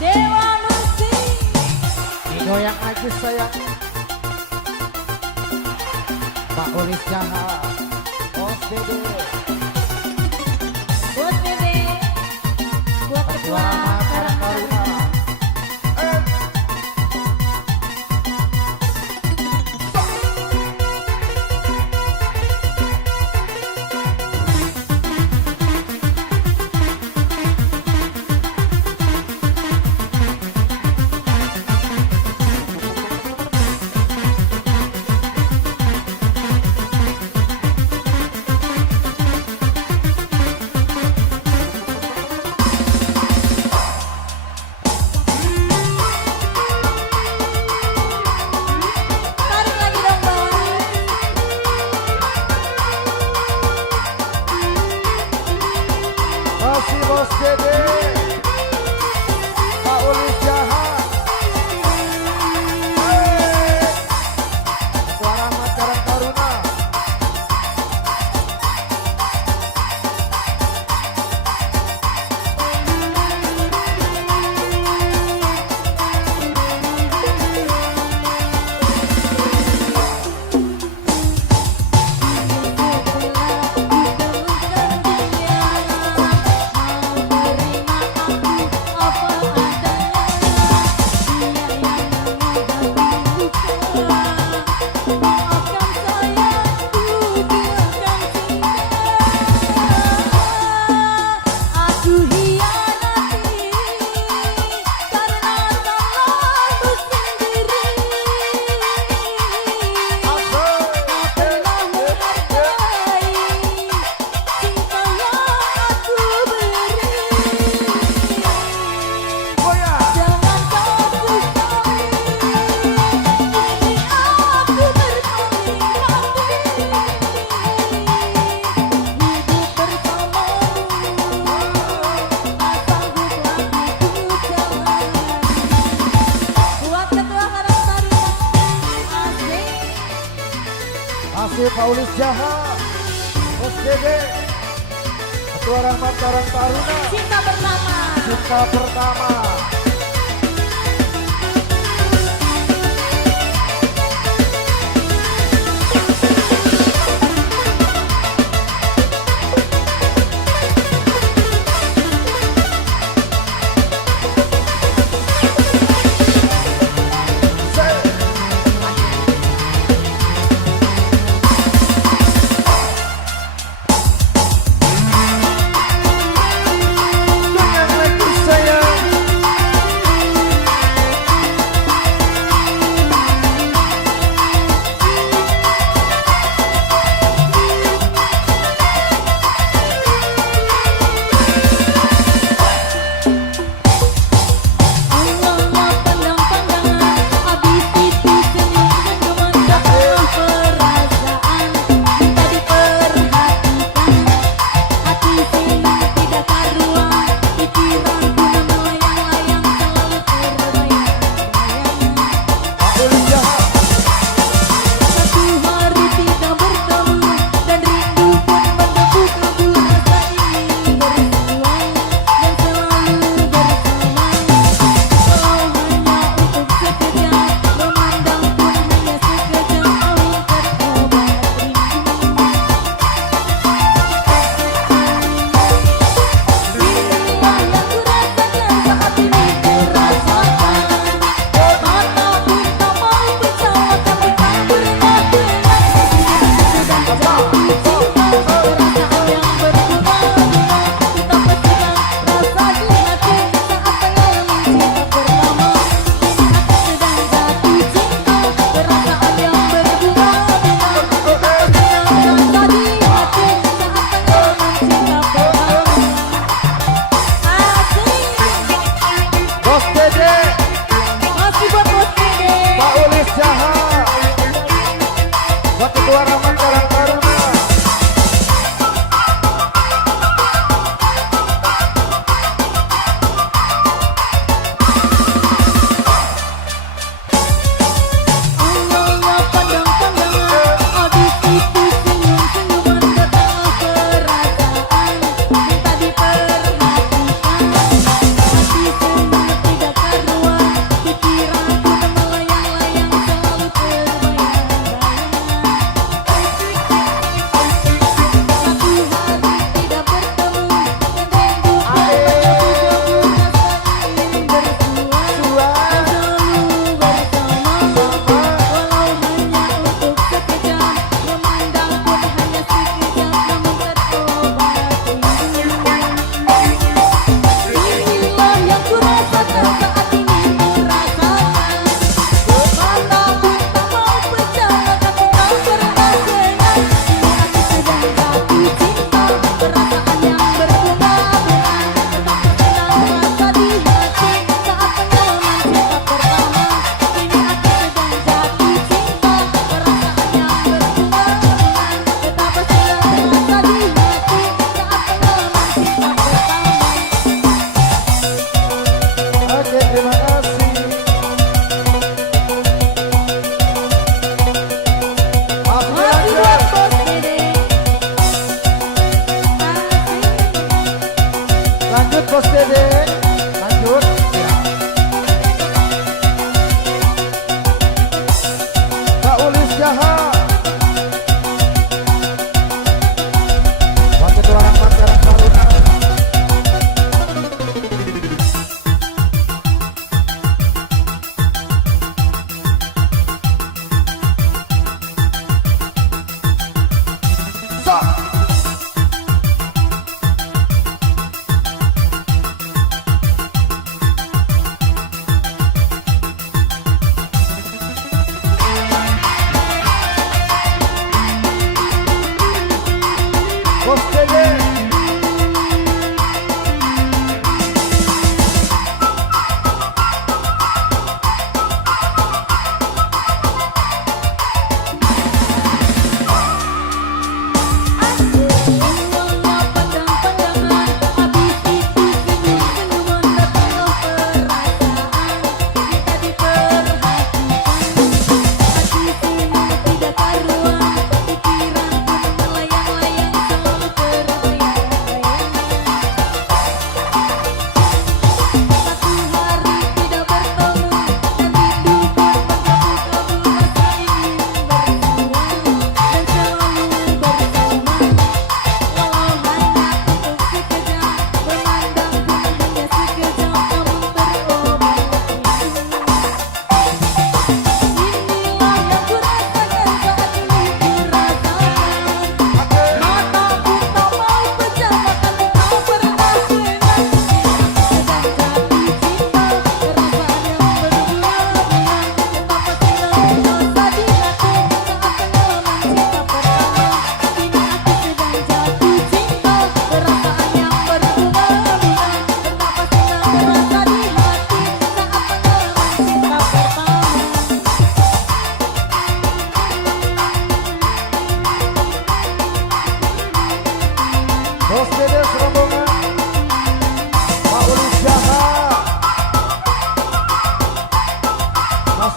Dewa Musik. Digoyang aja sayang. Pak Ulis Jaha. Bos Dede. Buat Dede. Buat Ketua Ketua Rahmat Karang Karang Taruna. Taruna. Paulis Jaha, Bos Dede, Ketua Rahmat Karang Taruna, Cinta pertama. Cinta Pertama. Goyang lagi sayang.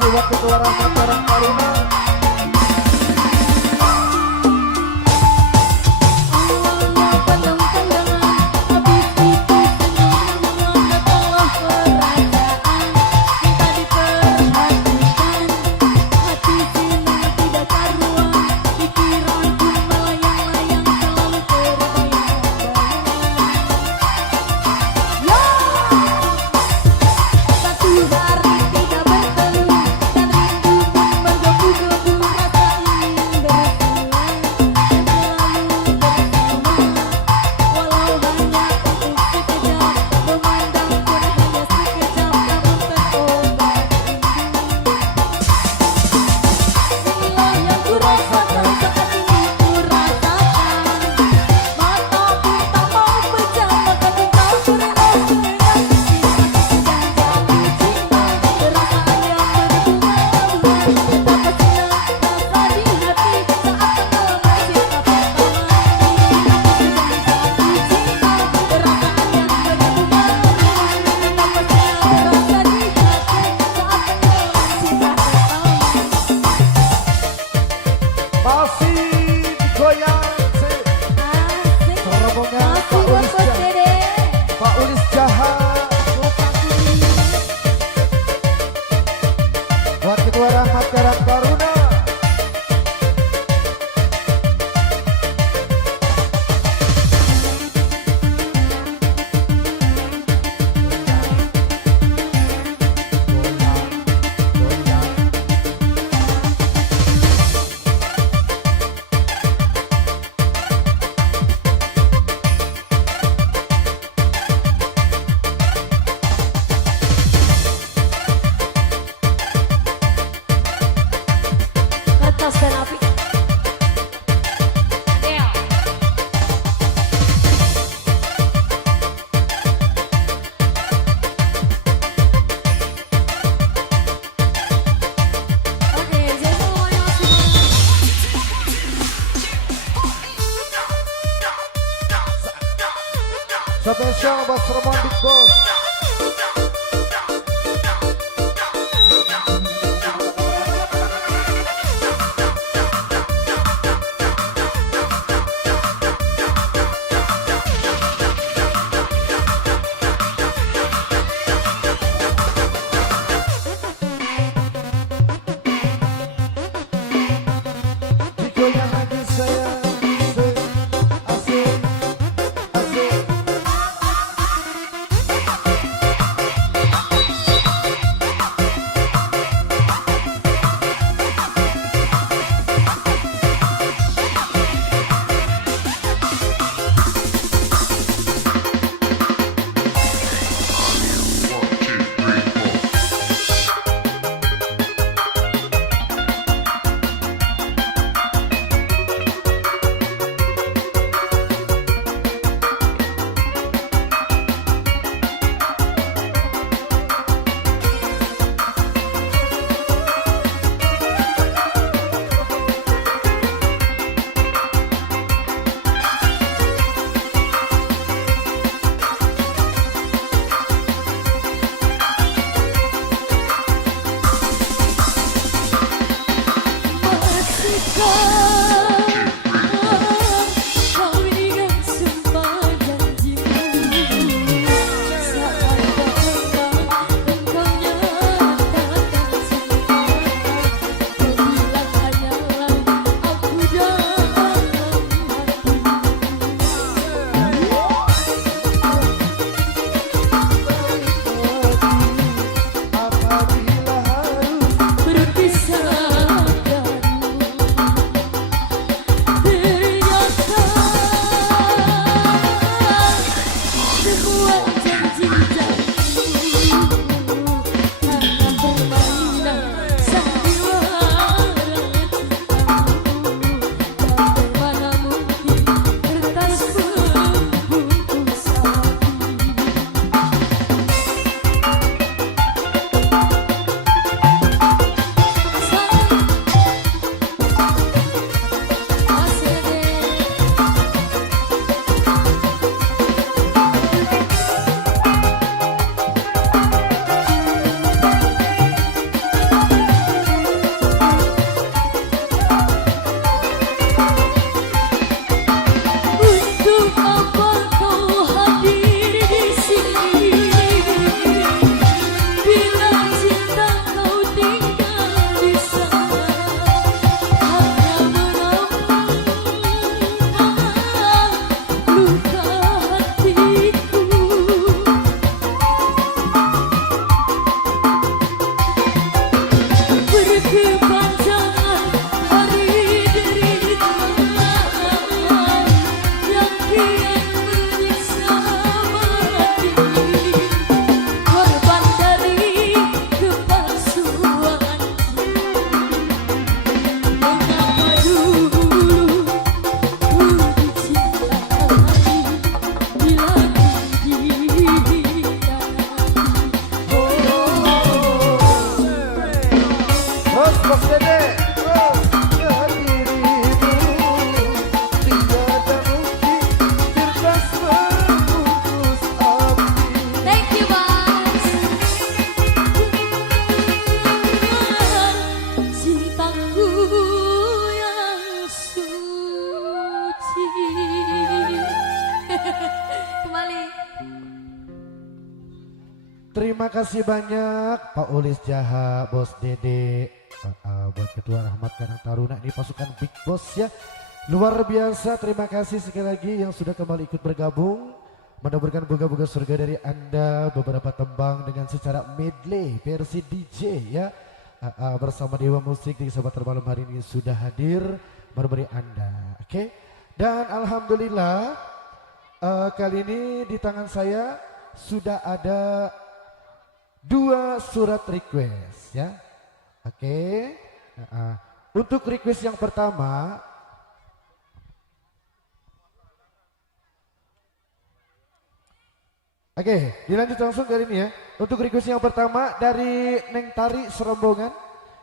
buat Ketua Rahmat Karang Taruna. Buat Ketua Rahmat Karang Taruna. Kertas dan api. Oke, jadi mulai Spesial Bos Roman Big Boss. Goyang lagi saya, asik, asik. kepanjangan hari derita yang kian menyiksa hati, korban dari kepalsuan. Mengapa dulu ku dicintai bila ku Bos Dede, bos ke dirimu tiada mungkin cerdas membungkus api. Thank you, Bang. Cintaku yang suci. Kembali. Terima kasih banyak Pak Ulis Jaha, Bos Dede, buat Ketua Rahmat Karang Taruna, ini pasukan Big Boss ya. Luar biasa, terima kasih sekali lagi yang sudah kembali ikut bergabung. Mudah-mudahan boga-boga surga dari Anda, beberapa tembang dengan secara medley versi DJ ya. Bersama Dewa Musik di kesempatan malam hari ini sudah hadir berberi Anda. Oke. Dan alhamdulillah kali ini di tangan saya sudah ada 2 surat request ya. Oke. Untuk request yang pertama, oke, dilanjut langsung kali ini ya. Untuk request yang pertama dari Neng Tari Serombongan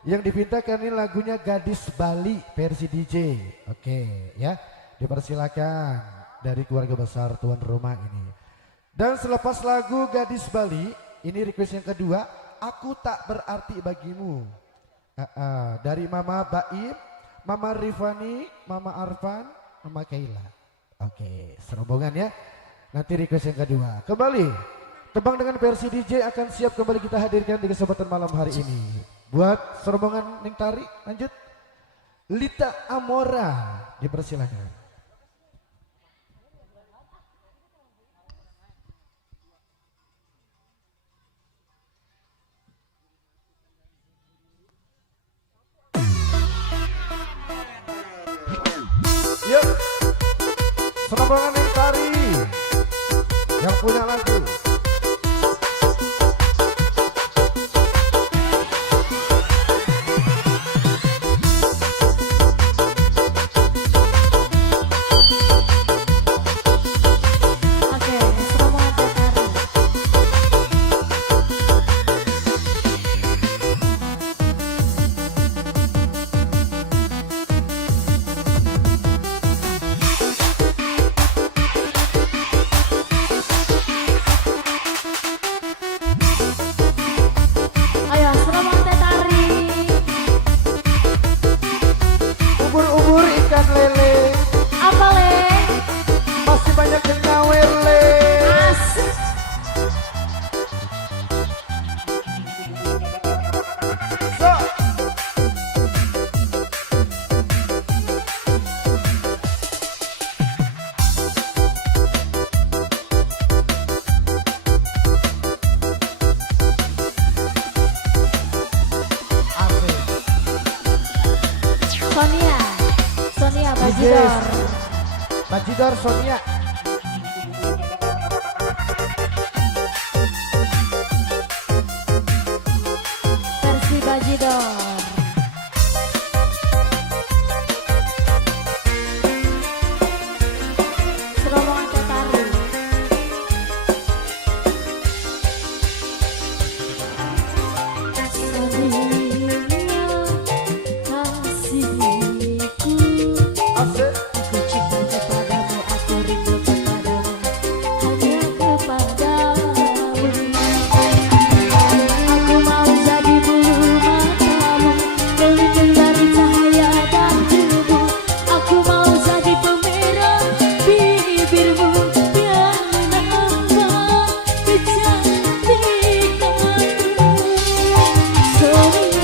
yang dipintakan ini lagunya Gadis Bali versi DJ. Oke ya, dipersilakan dari keluarga besar tuan rumah ini. Dan selepas lagu Gadis Bali, ini request yang kedua, Aku Tak Berarti Bagimu. Dari Mama Baim, Mama Rifani, Mama Arfan, Mama Kaila. Oke, serombongan ya. Nanti request yang kedua. Kembali, tembang dengan versi DJ akan siap kembali kita hadirkan di kesempatan malam hari ini. Buat serombongan Ning Tari, lanjut. Lita Amora, dipersilakan. Yuk, serombongan Ning Tari yang punya lagu. Oke, serombongan Tari. Ayo, serombongan Tari. Ubur-ubur ikan lele, Apa le? masih banyak yang nyawer le. Asik. So, asik. Sonia. Sonia Bajidor. Bajidor Sonia. Versi Bajidor. Serombongan Tari. Kasihku, Asik. aku cinta kepadamu, aku rindu kepadamu, hanya kepadamu. Aku mau jadi bulu matamu, pelindung dari cahaya dan debu. Aku mau jadi pemerah bibirmu yang menambah kecantikanmu. Sonia.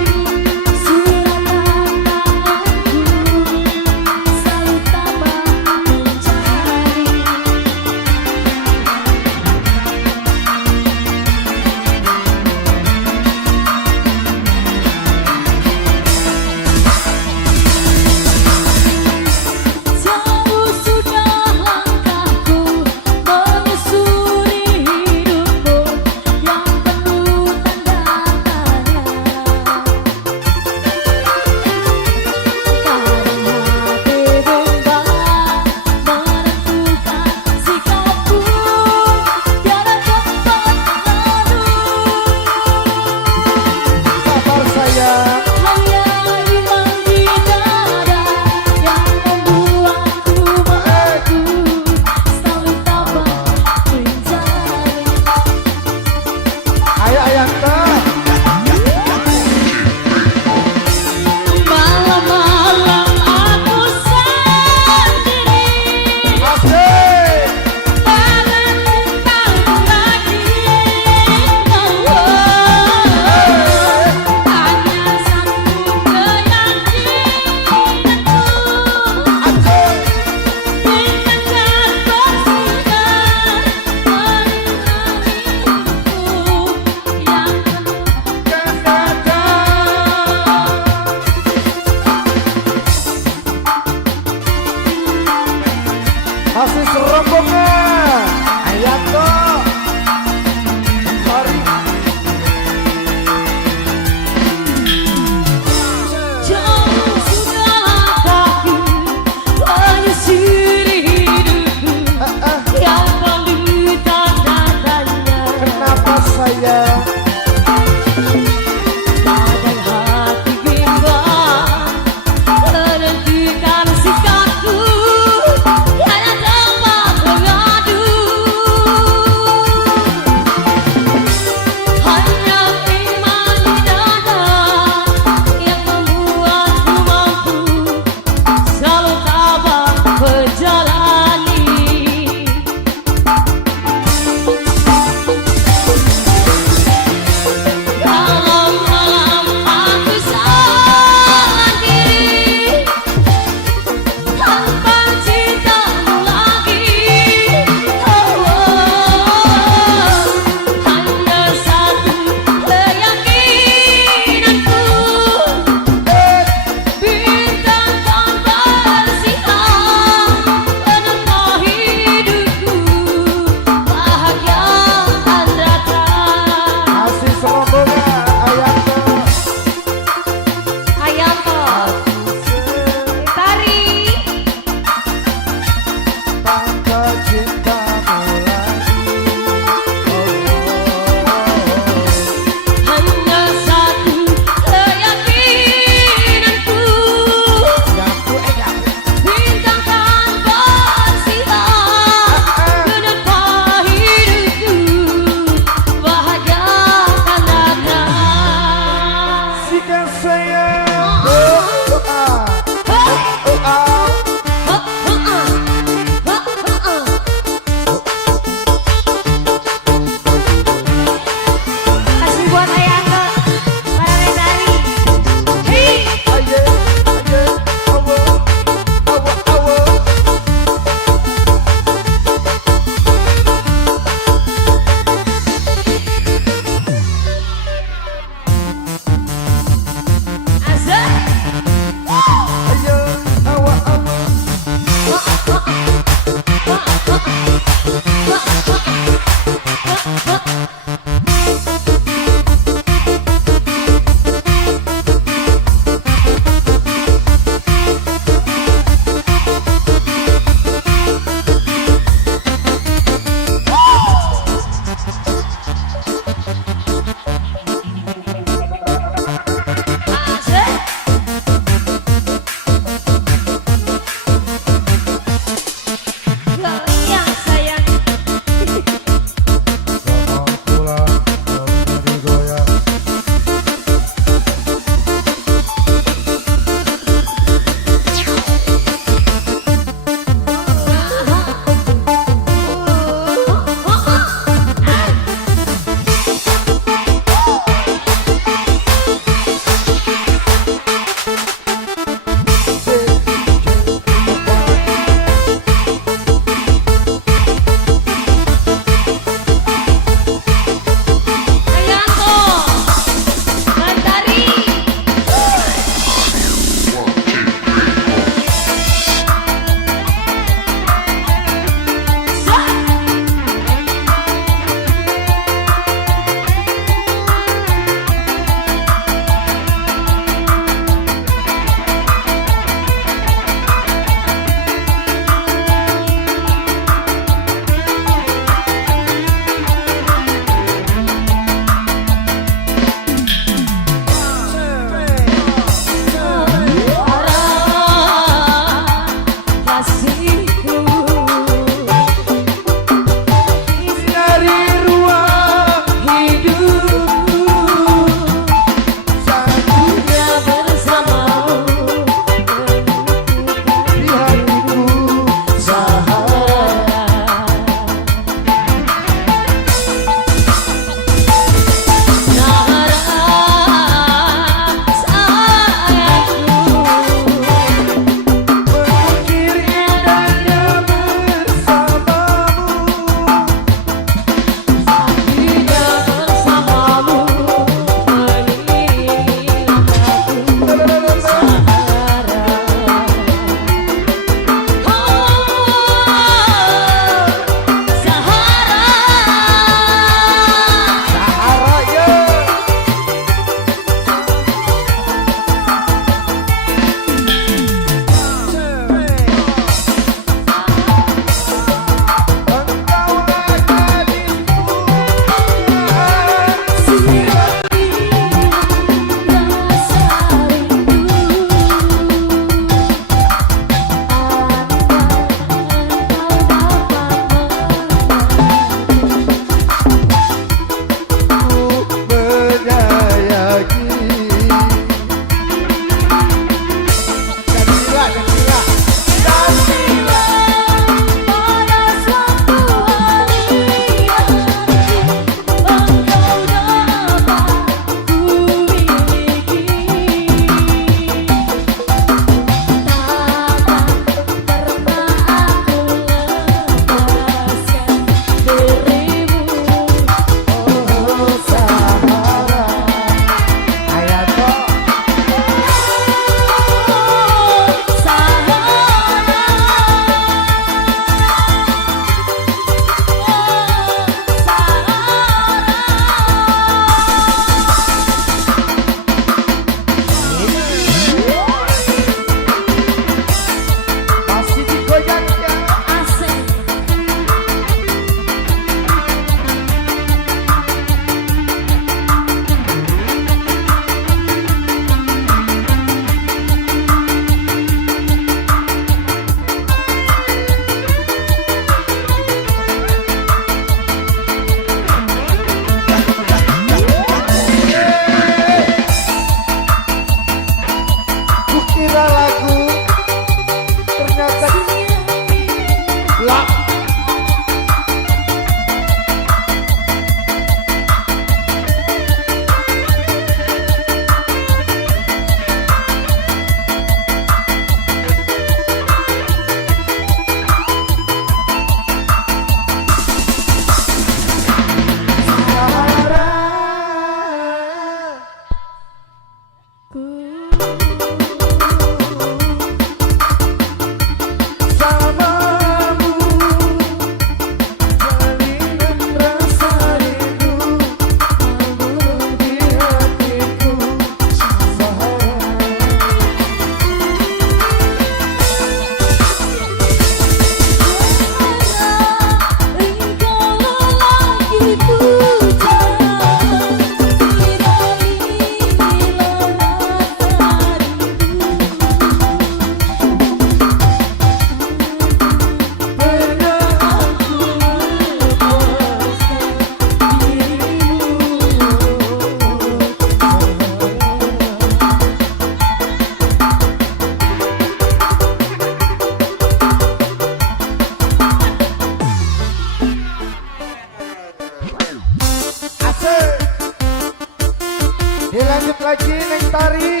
Dilanjut lagi Neng Tari.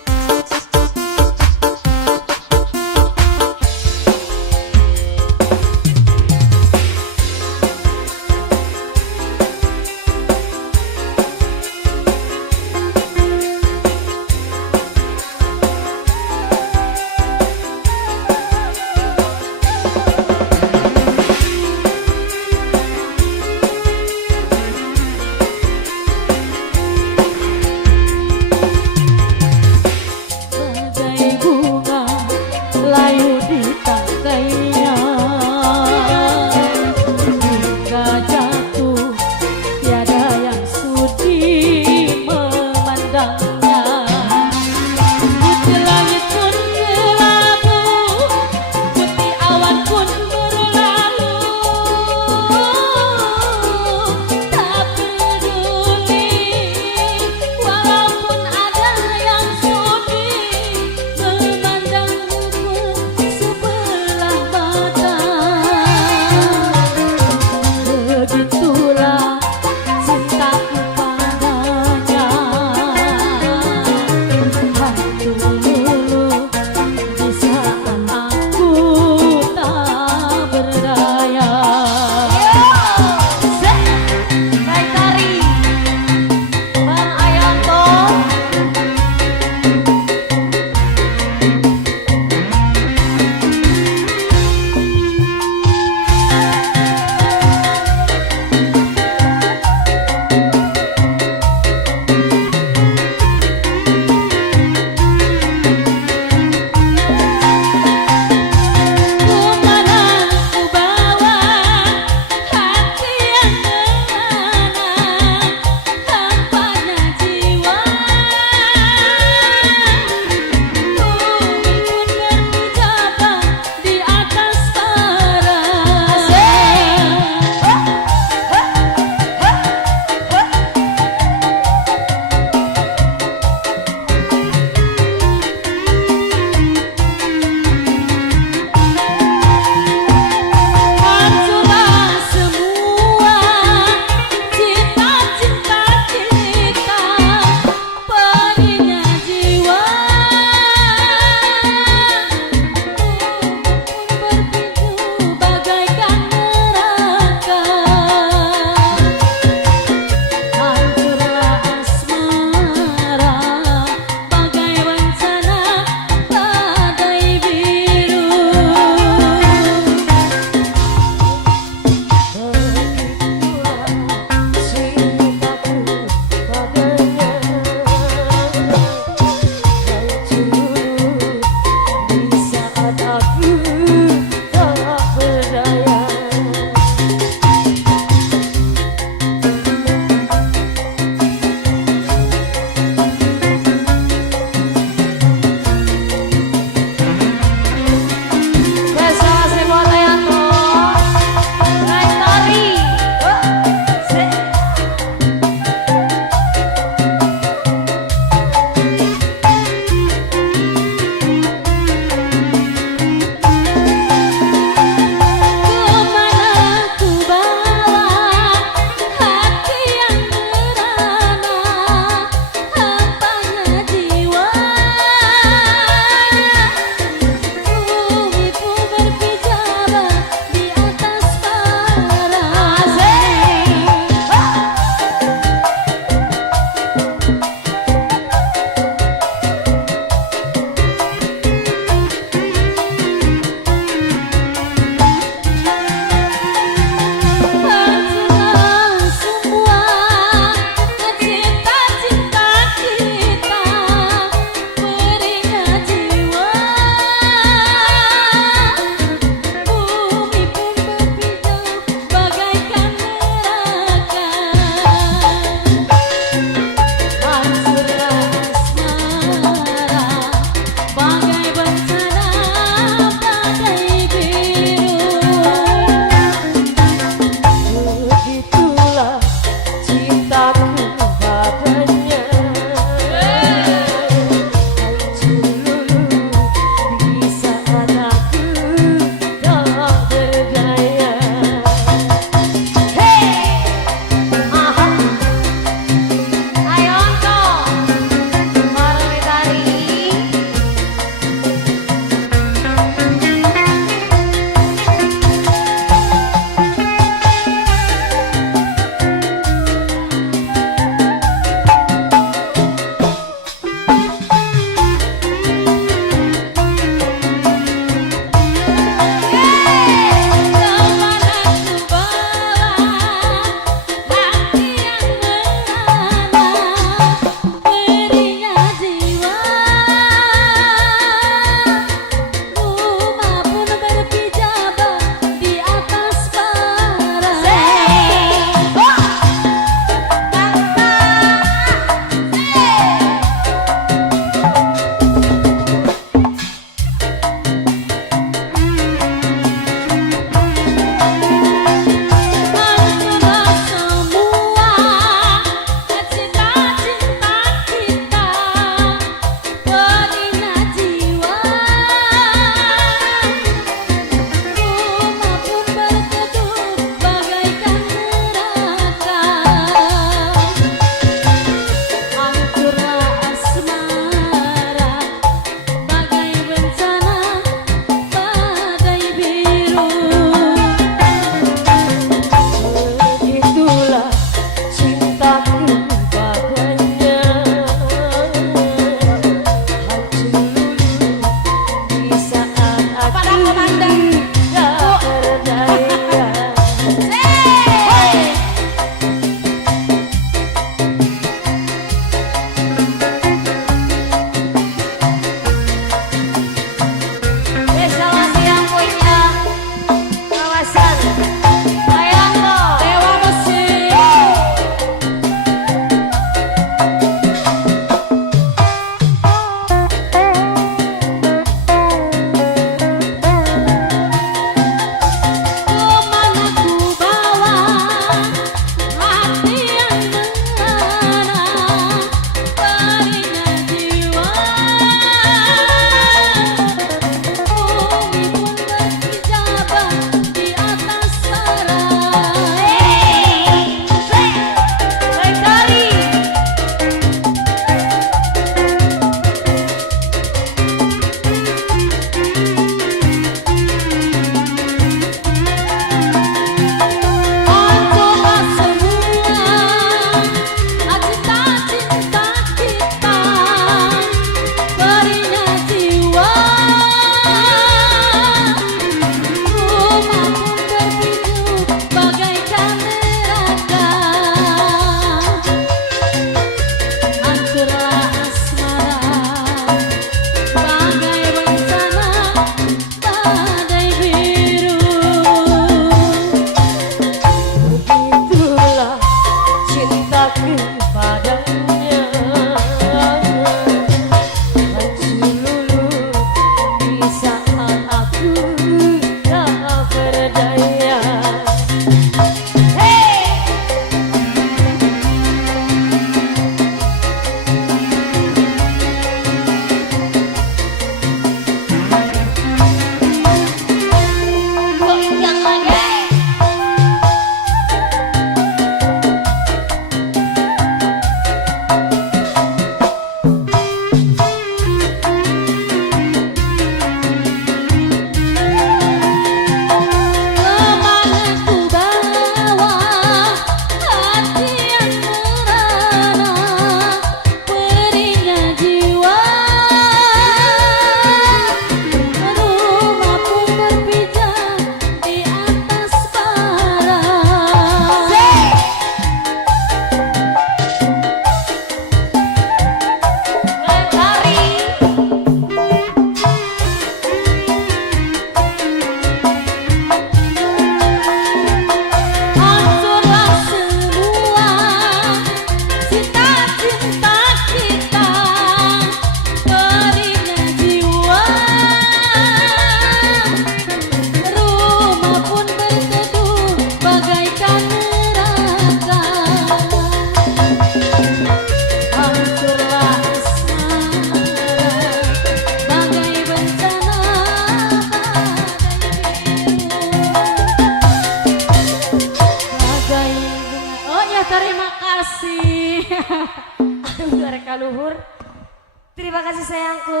aku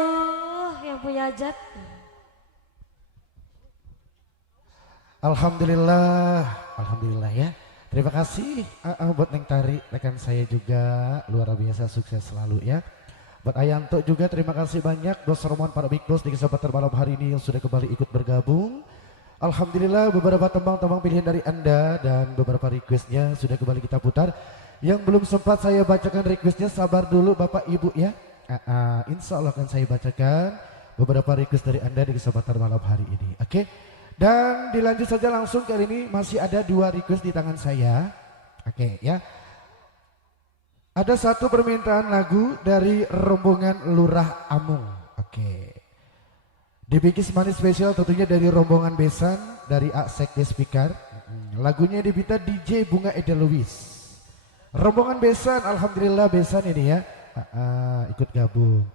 yang punya hajat. Alhamdulillah, alhamdulillah ya. Terima kasih buat Neng Tari, rekan saya juga luar biasa sukses selalu ya. Buat Ayanto juga terima kasih banyak. Bos Roman para Big Boss di kesempatan malam hari ini yang sudah kembali ikut bergabung. Alhamdulillah beberapa tembang-tembang pilihan dari Anda dan beberapa requestnya sudah kembali kita putar. Yang belum sempat saya bacakan requestnya sabar dulu Bapak Ibu ya. Insya Allah akan saya bacakan beberapa request dari Anda di kesempatan malam hari ini. Oke. Dan dilanjut saja langsung kali ini masih ada 2 request di tangan saya. Oke ya. Ada satu permintaan lagu dari rombongan Lurah Amung. Oke. Dibikin manis spesial tentunya dari rombongan Besan dari Aksek The Speaker. Lagunya diminta DJ Bunga Eda Lewis. Rombongan Besan, alhamdulillah Besan ini ya. Ikut gabung.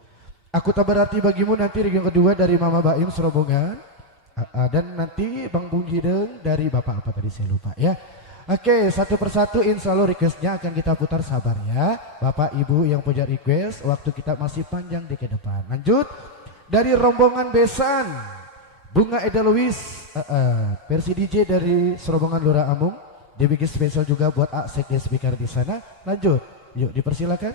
Aku tak berarti bagimu nanti yang kedua dari Mama Baim serombongan. Dan nanti Bang Bung Hideng dari Bapak apa tadi saya lupa ya. Oke, satu persatu insya Allah requestnya akan kita putar, sabar ya. Bapak Ibu yang punya request, waktu kita masih panjang di ke depan. Lanjut dari rombongan Besan, Bunga Eda Lewis, versi DJ dari serombongan Lurah Amung. Dibikin spesial juga buat Aksek The Speaker di sana. Lanjut, yuk dipersilakan.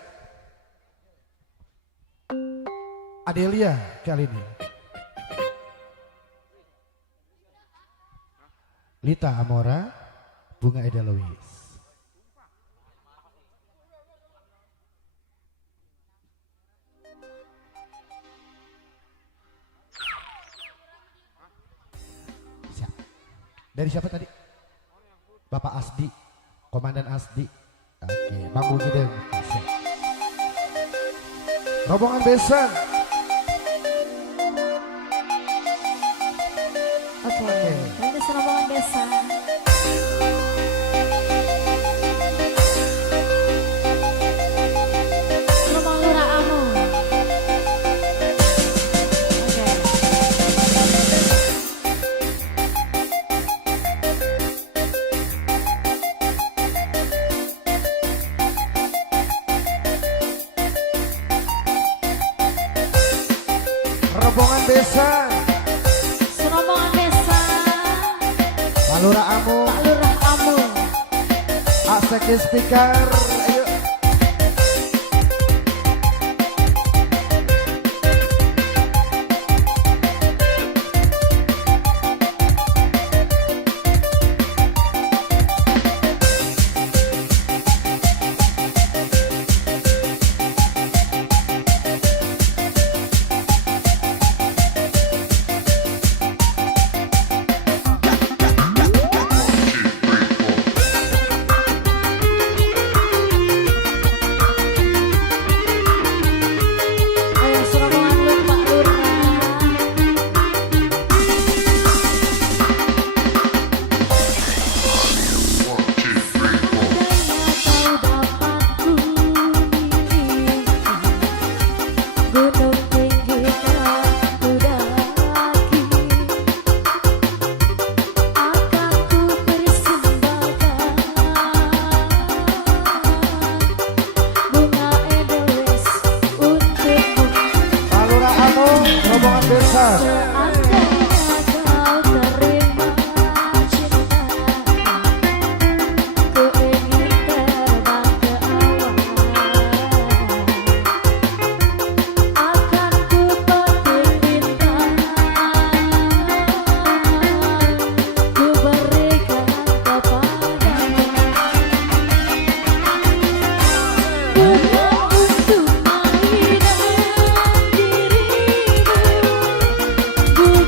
Adelia kali ini. Lita Amora, Bunga Eda Lewis. Dari siapa tadi? Bapak Asdi, Komandan Asdi. Oke, Bang Bung Hideng. Rombongan Besan. Oke, ini serombongan Besan. Rombongan Lurah Amung. Oke. Rombongan Besan. Serombongan Besan. Pak Lurah Amung. Pak Lurah Amung. Aksek The Speaker. Ayo. Ayo serombongan Pak Lurah. Kau dapat gunung tinggi ku daki, akan ku persembahkan bunga edelweiss untukmu. Pak Lurah Amung, rombongan Besan. Seandainya kau terima cintaku, ku ingin terbang ke awan, akan ku petik bintang, ku berikan kepadamu bunga untuk mainan dirimu, bunga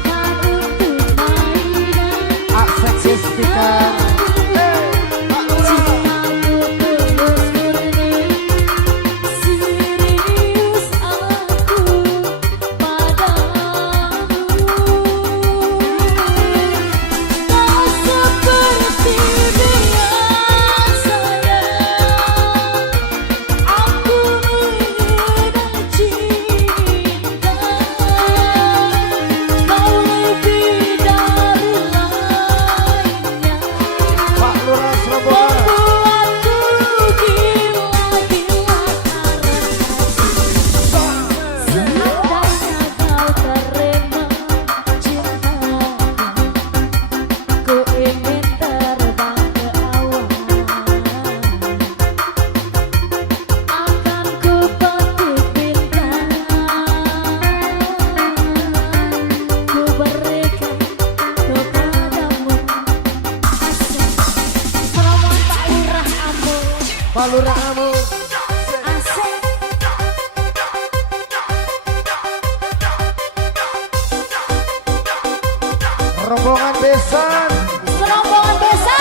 Rombongan besan. Serombongan desa.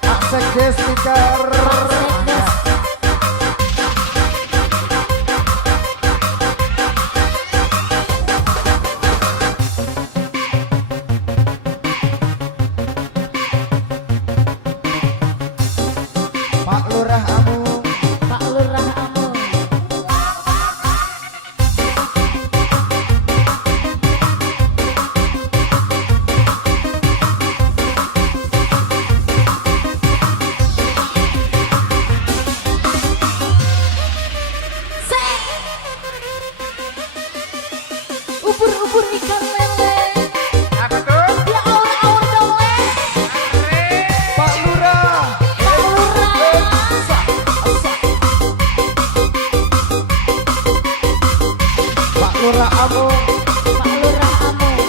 Aksek Destikar. Pak Lurah Amung. Pak Lurah Amung. Ubur-ubur ikan lele. Apa tuh? Ya aur-aur dong le. Pak Lurah. Pak Lurah. Pak Lurah Amung. Pak Lurah Amung.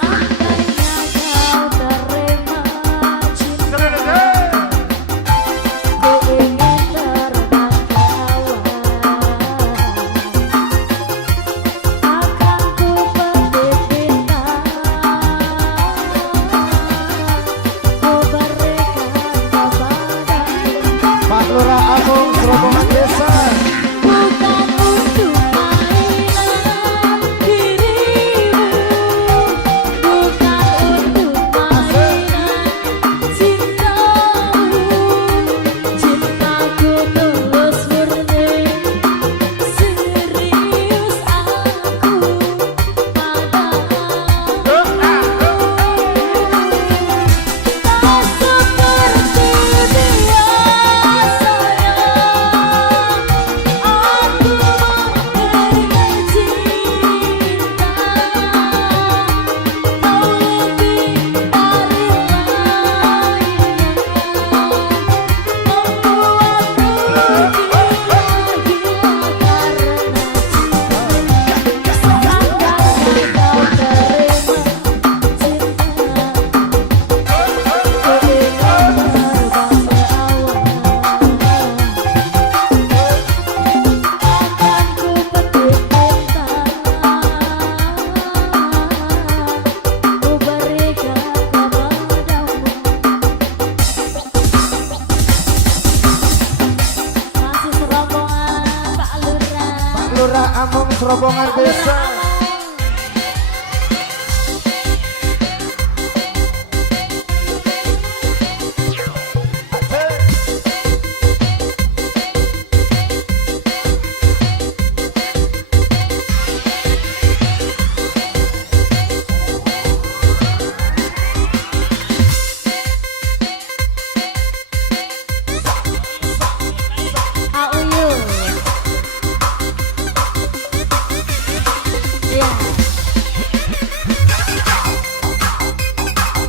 Andainya kau terima cinta, ku ingin terbang ke awan. Akan ku petik bintang, ku berikan kepadamu. Pak Lurah Amung, rombongan besan. Bukan untuk mainan dirimu, bukan untuk mainan cintamu. Cintaku tulus murni, serius aku padamu. Tak seperti biasanya, aku memberikan cinta. Kau lebih dari lainnya, membuatku gila-gila karena cinta. Seandainya kau terima cinta, ku ingin terbang ke awan. Akan ku petik bintang, ku berikan kepadamu. Masih serombongan Pak Lurah. Pak Lurah Amung, rombongan Pak Lurah besan. Amung. Auyul. Ya.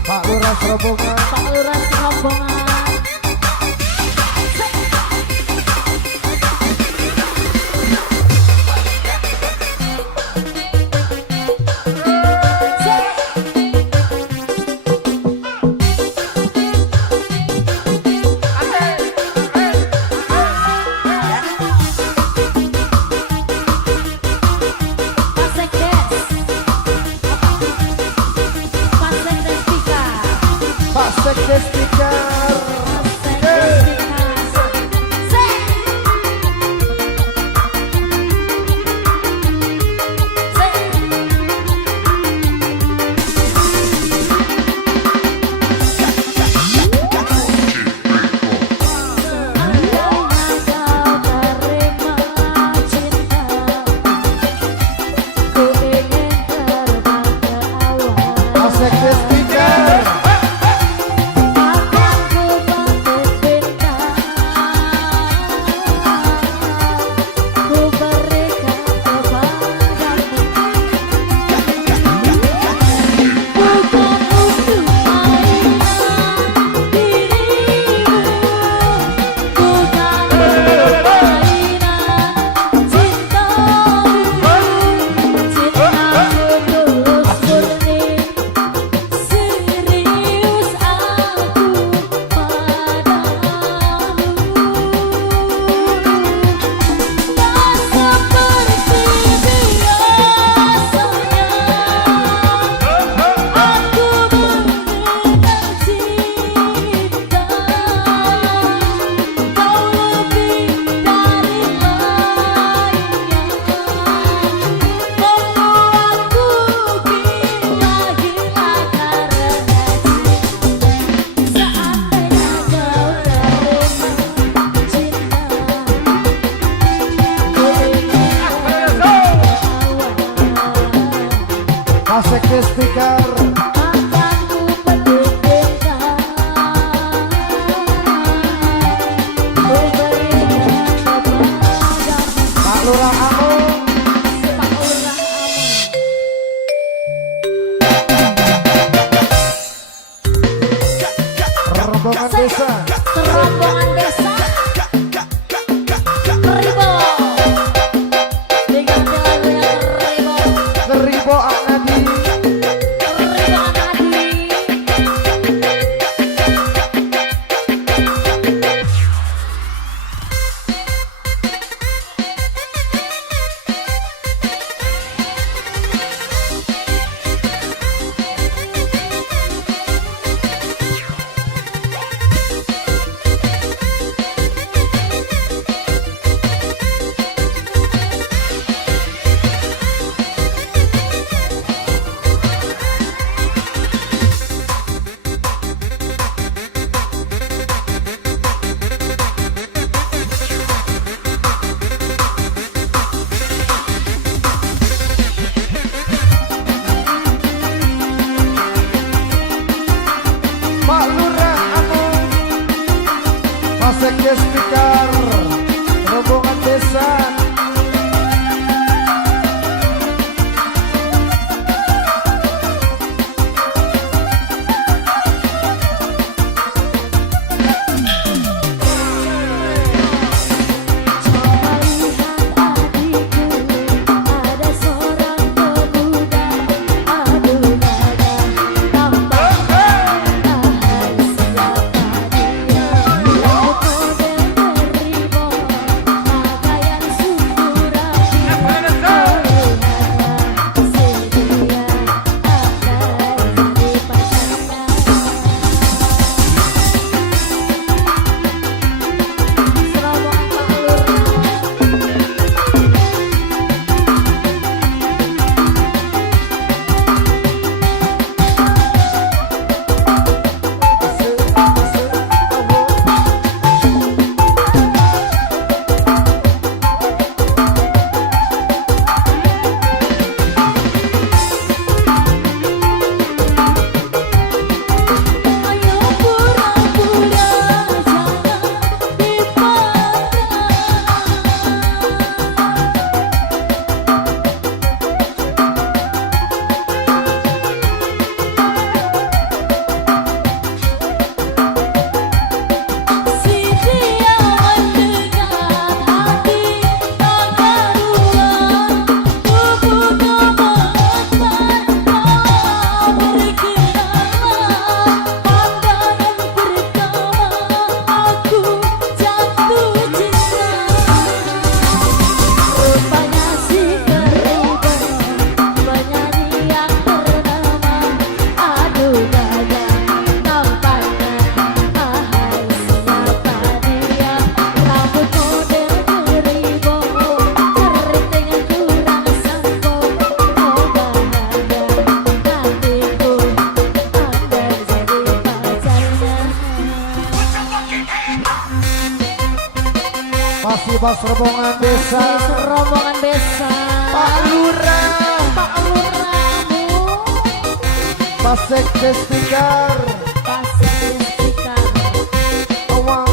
Pak Lurah rombongan. Pak Lurah serombongan. Pak Sekdes Pika. Pak Speaker. akan ku pentingkan, ku berikan kepadamu. Pak Lurah Amung. Pak Lurah Rombongan desa. serombongan desa Keribo diganti lagunya Keribo Keribo Anadi. Keribo Anadi. Pak Lurah Amung. Pak Sekdes Speaker. Rombongan desa. Ada seorang pemuda, aduh nada tampak ahai siapa dia. Rambut model Keribo, pakaian sumbu rapi, melihatnya sedia akan jadi pacarnya. Serombongan Pak Lurah. Ayo pura-pura jangan dipandang. Si dia mendekat hati tak karuan, tubuhnya mengantar kau berkenalan. Pandangan pertama aku jatuh cinta, rupanya si Keribo penyanyi yang ternama. Aduh nada tampaknya ahai siapa dia. Rambut model Keribo, keriting kurang sampo. Moga nada hatiku anda jadi pacarnya. Masih Pak Rombongan desa. Rombongan desa Pak Lurah. Pak Lurahmu Pak Sekdes Speaker. pasti speaker. Awal.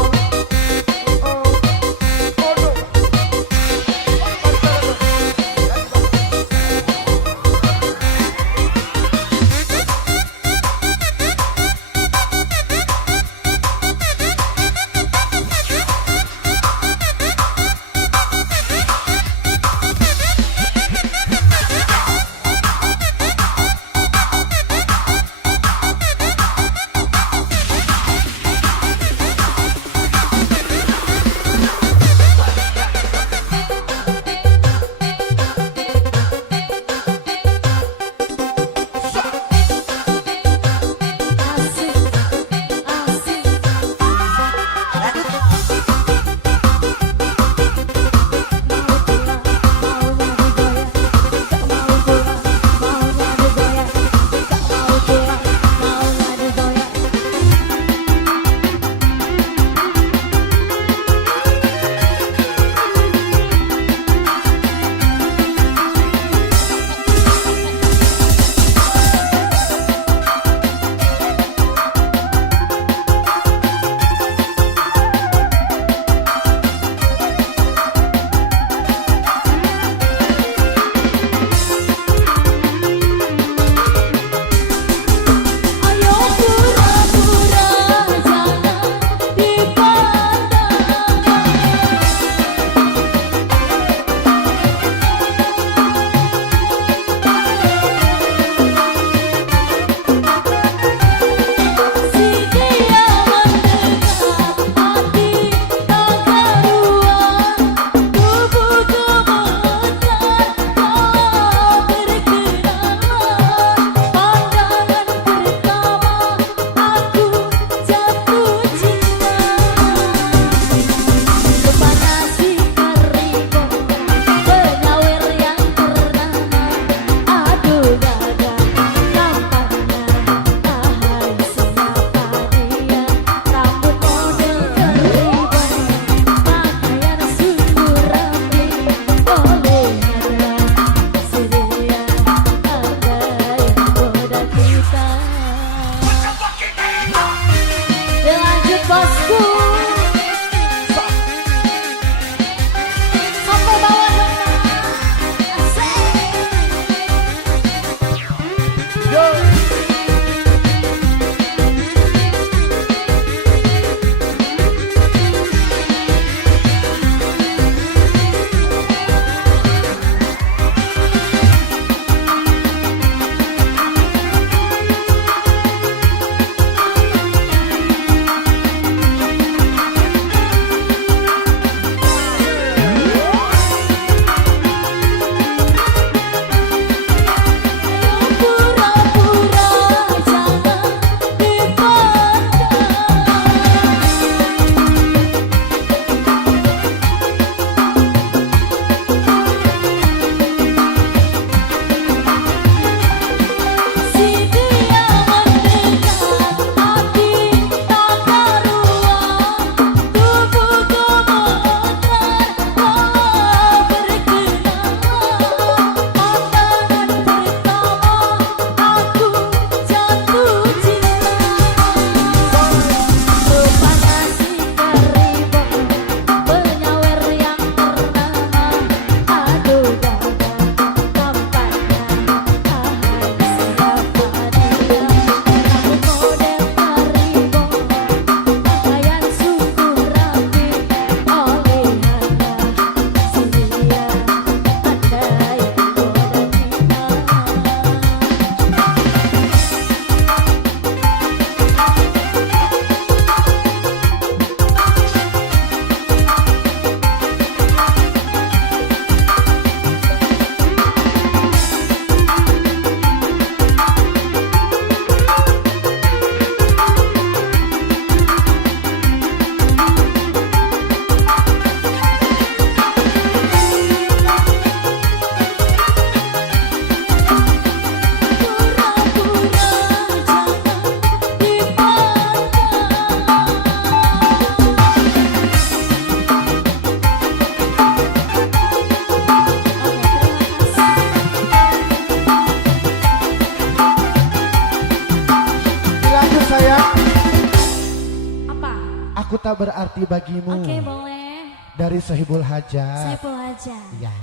tak berarti bagimu. Oke, boleh. Dari Sohibul Hajat. Saiful aja. Ya.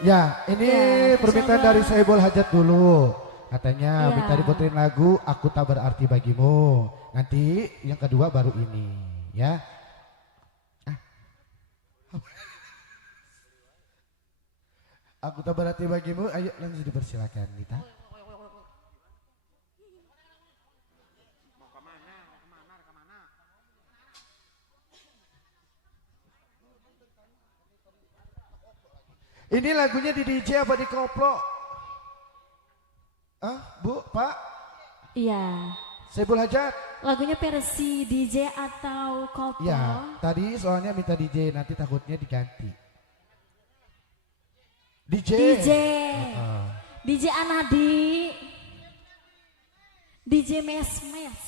Ya, ini Ya, permintaan siapa? dari Sohibul Hajat dulu. Katanya Ya. minta diputerin lagu Aku Tak Berarti Bagimu. Nanti yang kedua baru ini, ya. Ah. Aku Tak Berarti Bagimu, ayo langsung dipersilakan Nita. Ini lagunya di DJ apa di koplo? Ah, Bu, Pak, Iya. Sohibul Hajat. Lagunya versi DJ atau koplo? Ya, tadi soalnya minta DJ, nanti takutnya diganti. DJ. DJ. Heeh. DJ Anadi. DJ Mes Mes.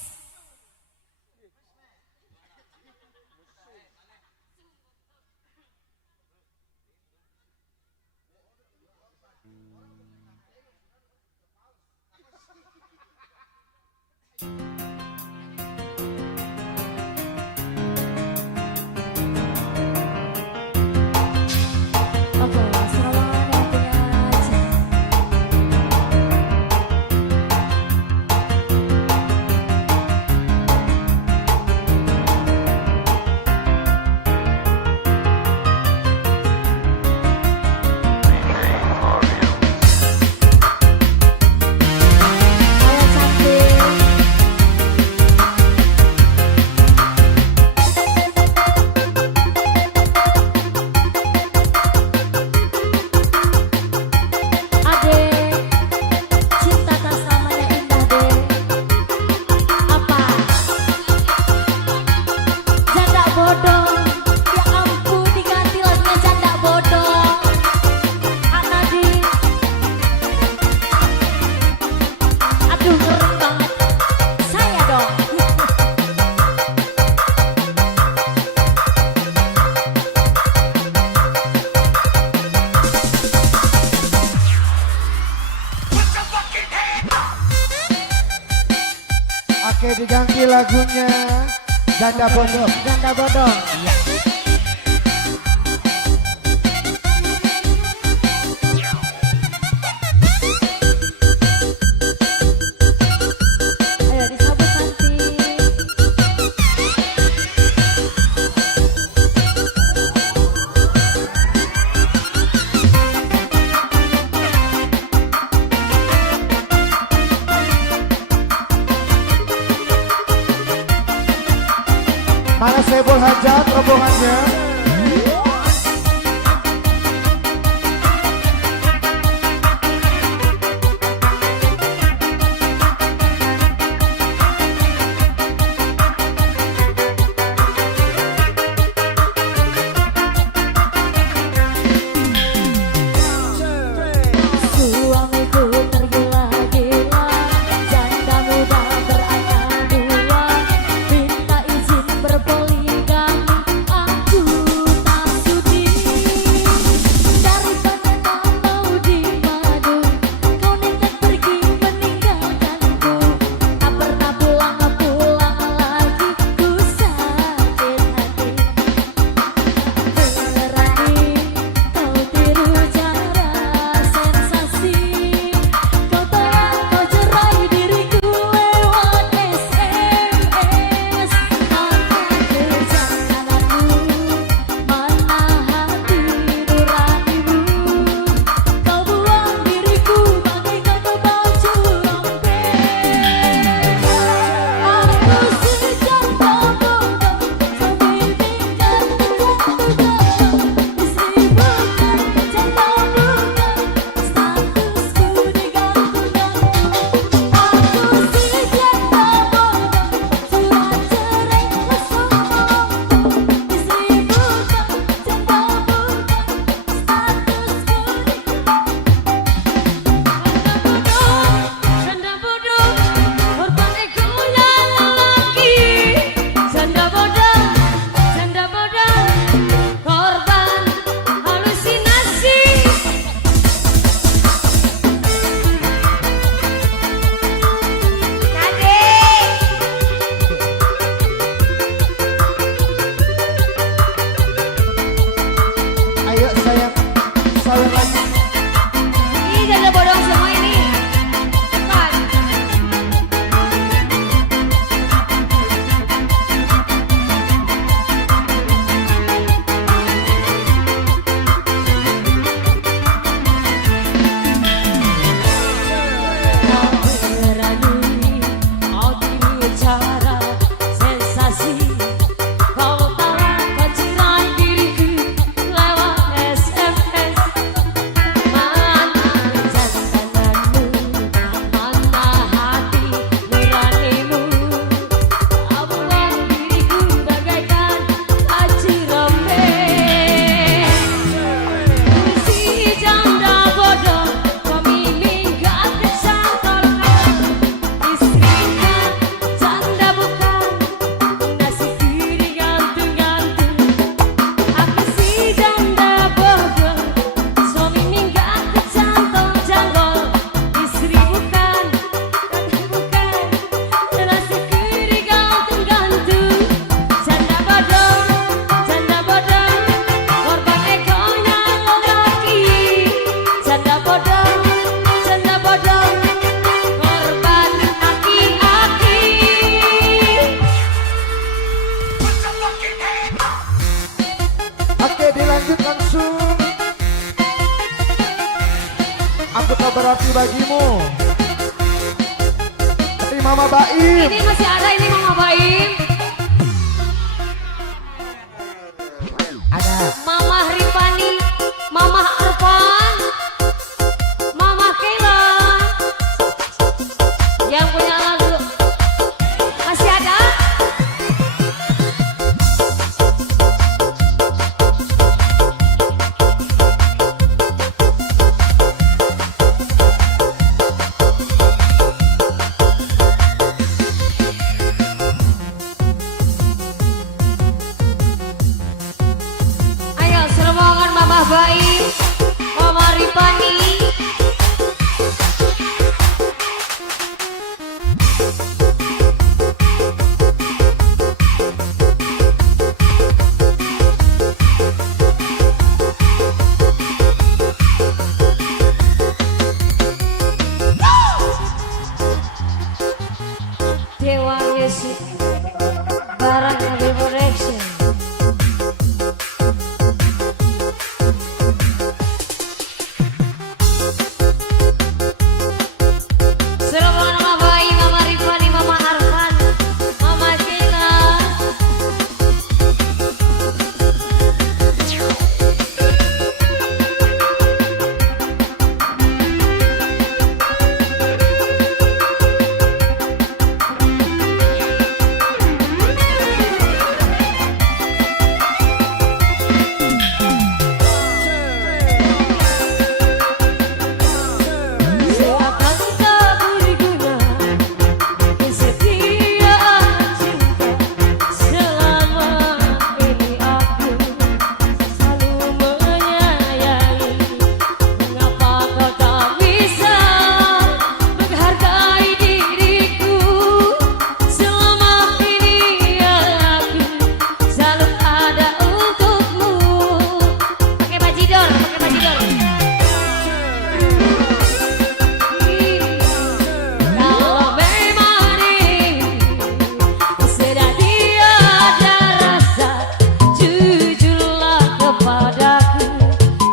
Oke, selamat yang punya cinta. Ayo cantik. Ade, cinta tak selamanya indah deh. Apa? Janda bodoh. Ya ampun diganti lagunya janda bodoh. Anadi. Aduh ngeri banget. Saya dong. Oke, diganti lagunya Janda Bodoh. Janda bodoh. Ayo disambut cantik. Mana Sohibul Hajat rombongannya? Suamiku tergila-gila, janda muda beranak dua, minta izin berpoligami aku. berarti bagimu. Dari Mama Baim. Ini masih ada ini Mama Baim. Ada. Mama Ripani, Mama Arfan, Mama Kela. Yang punya lagu masih ada? Ayo serombongan Mama Baim, Mama Ripani. Dewa Music bareng Nabil Production. Serombongan Mama Baim, Mama Rifani, Mama Arfan, Mama Kela. Seakan tak berguna kesetiaan cinta, selama ini aku selalu menyayangi. Mengapa kau tak bisa menghargai diriku? Selama ini aku selalu ada untukmu. Pakai bajidor, pakai bajidor. Kalau memang ini sudah tiada rasa, jujurlah kepadaku.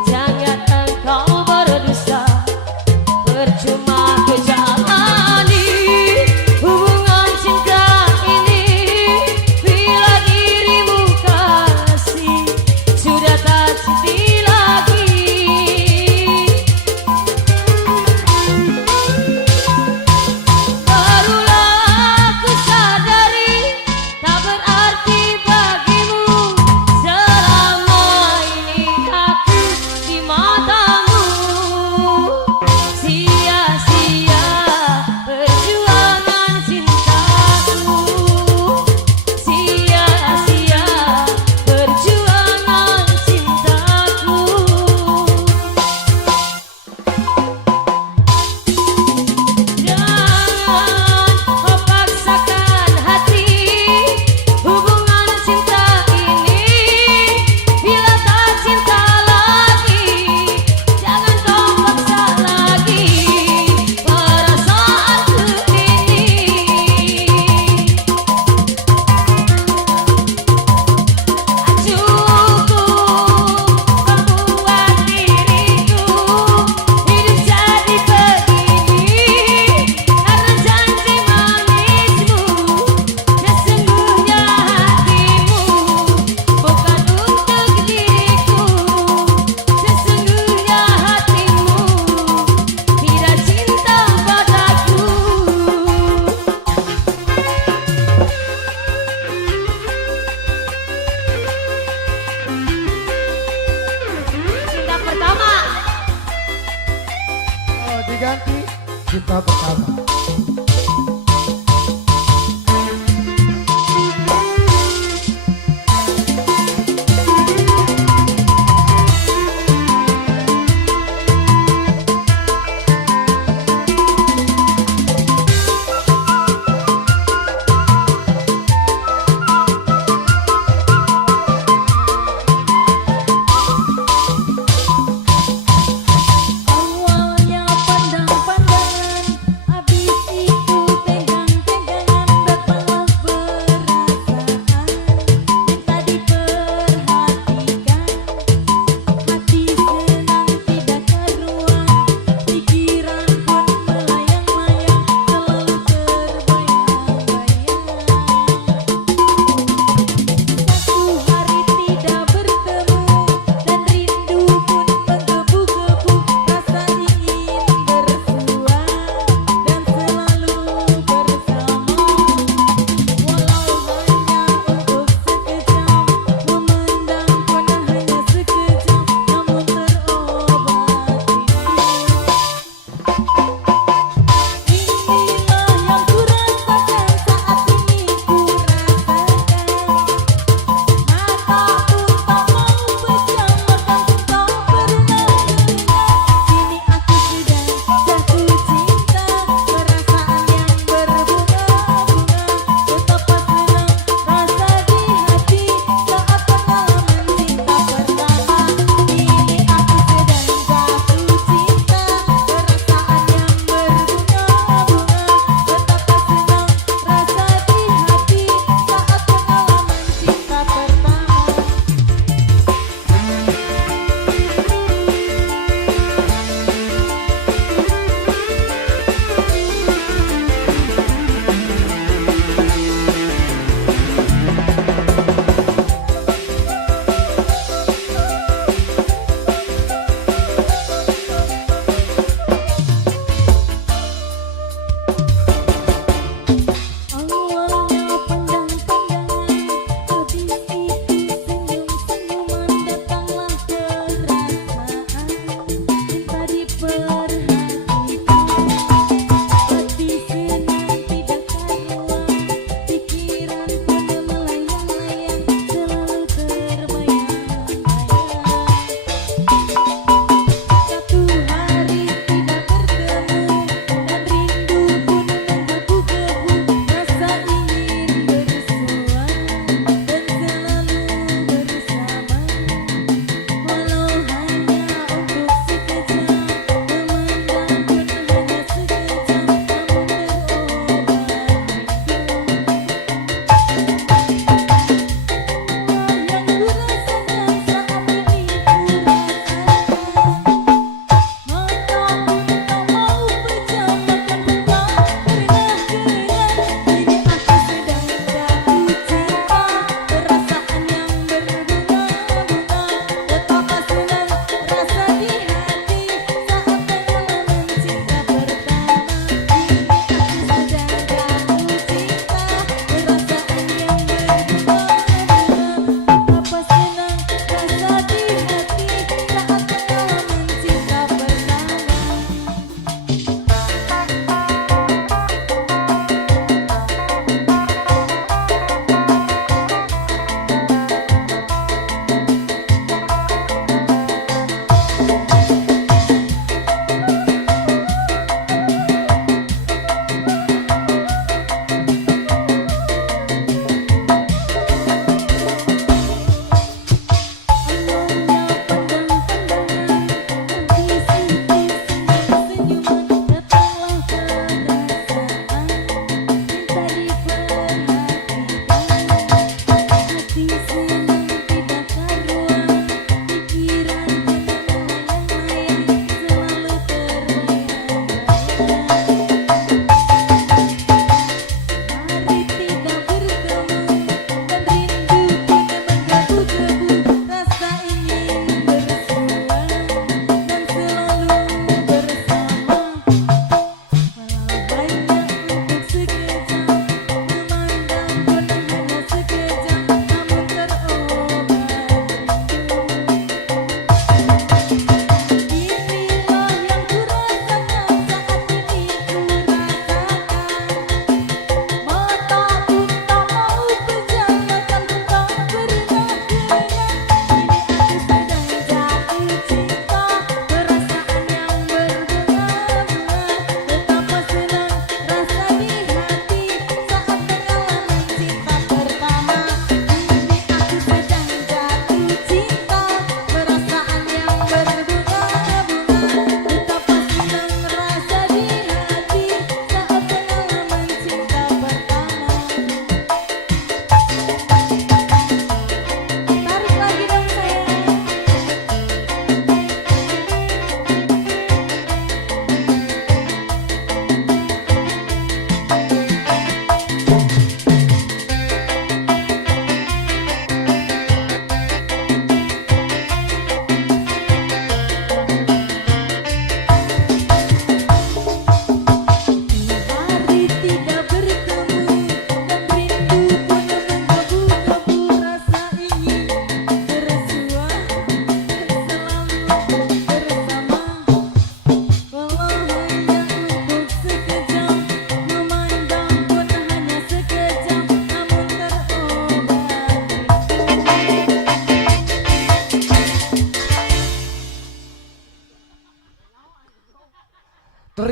Jangan engkau berdusta. Percuma ku jalani hubungan cinta ini bila dirimu kasih sudah tak cinti lagi. Barulah ku sadari tak berarti bagimu. Selama ini aku di matamu. Sia-sia perjuangan cintaku. Sia-sia perjuangan cintaku. Jangan kau paksakan hati hubungan cinta ini bila tak cinta lagi. Jangan kau paksa lagi perasaanku ini. Cukup membuat diriku hidup jadi begini karena janji manismu. Sesungguhnya hatimu bukan untuk diriku. Sesungguhnya hatimu tidak cinta padaku. Cinta pertama. Oh, diganti cinta pertama. Awalnya pandang-pandangan, habis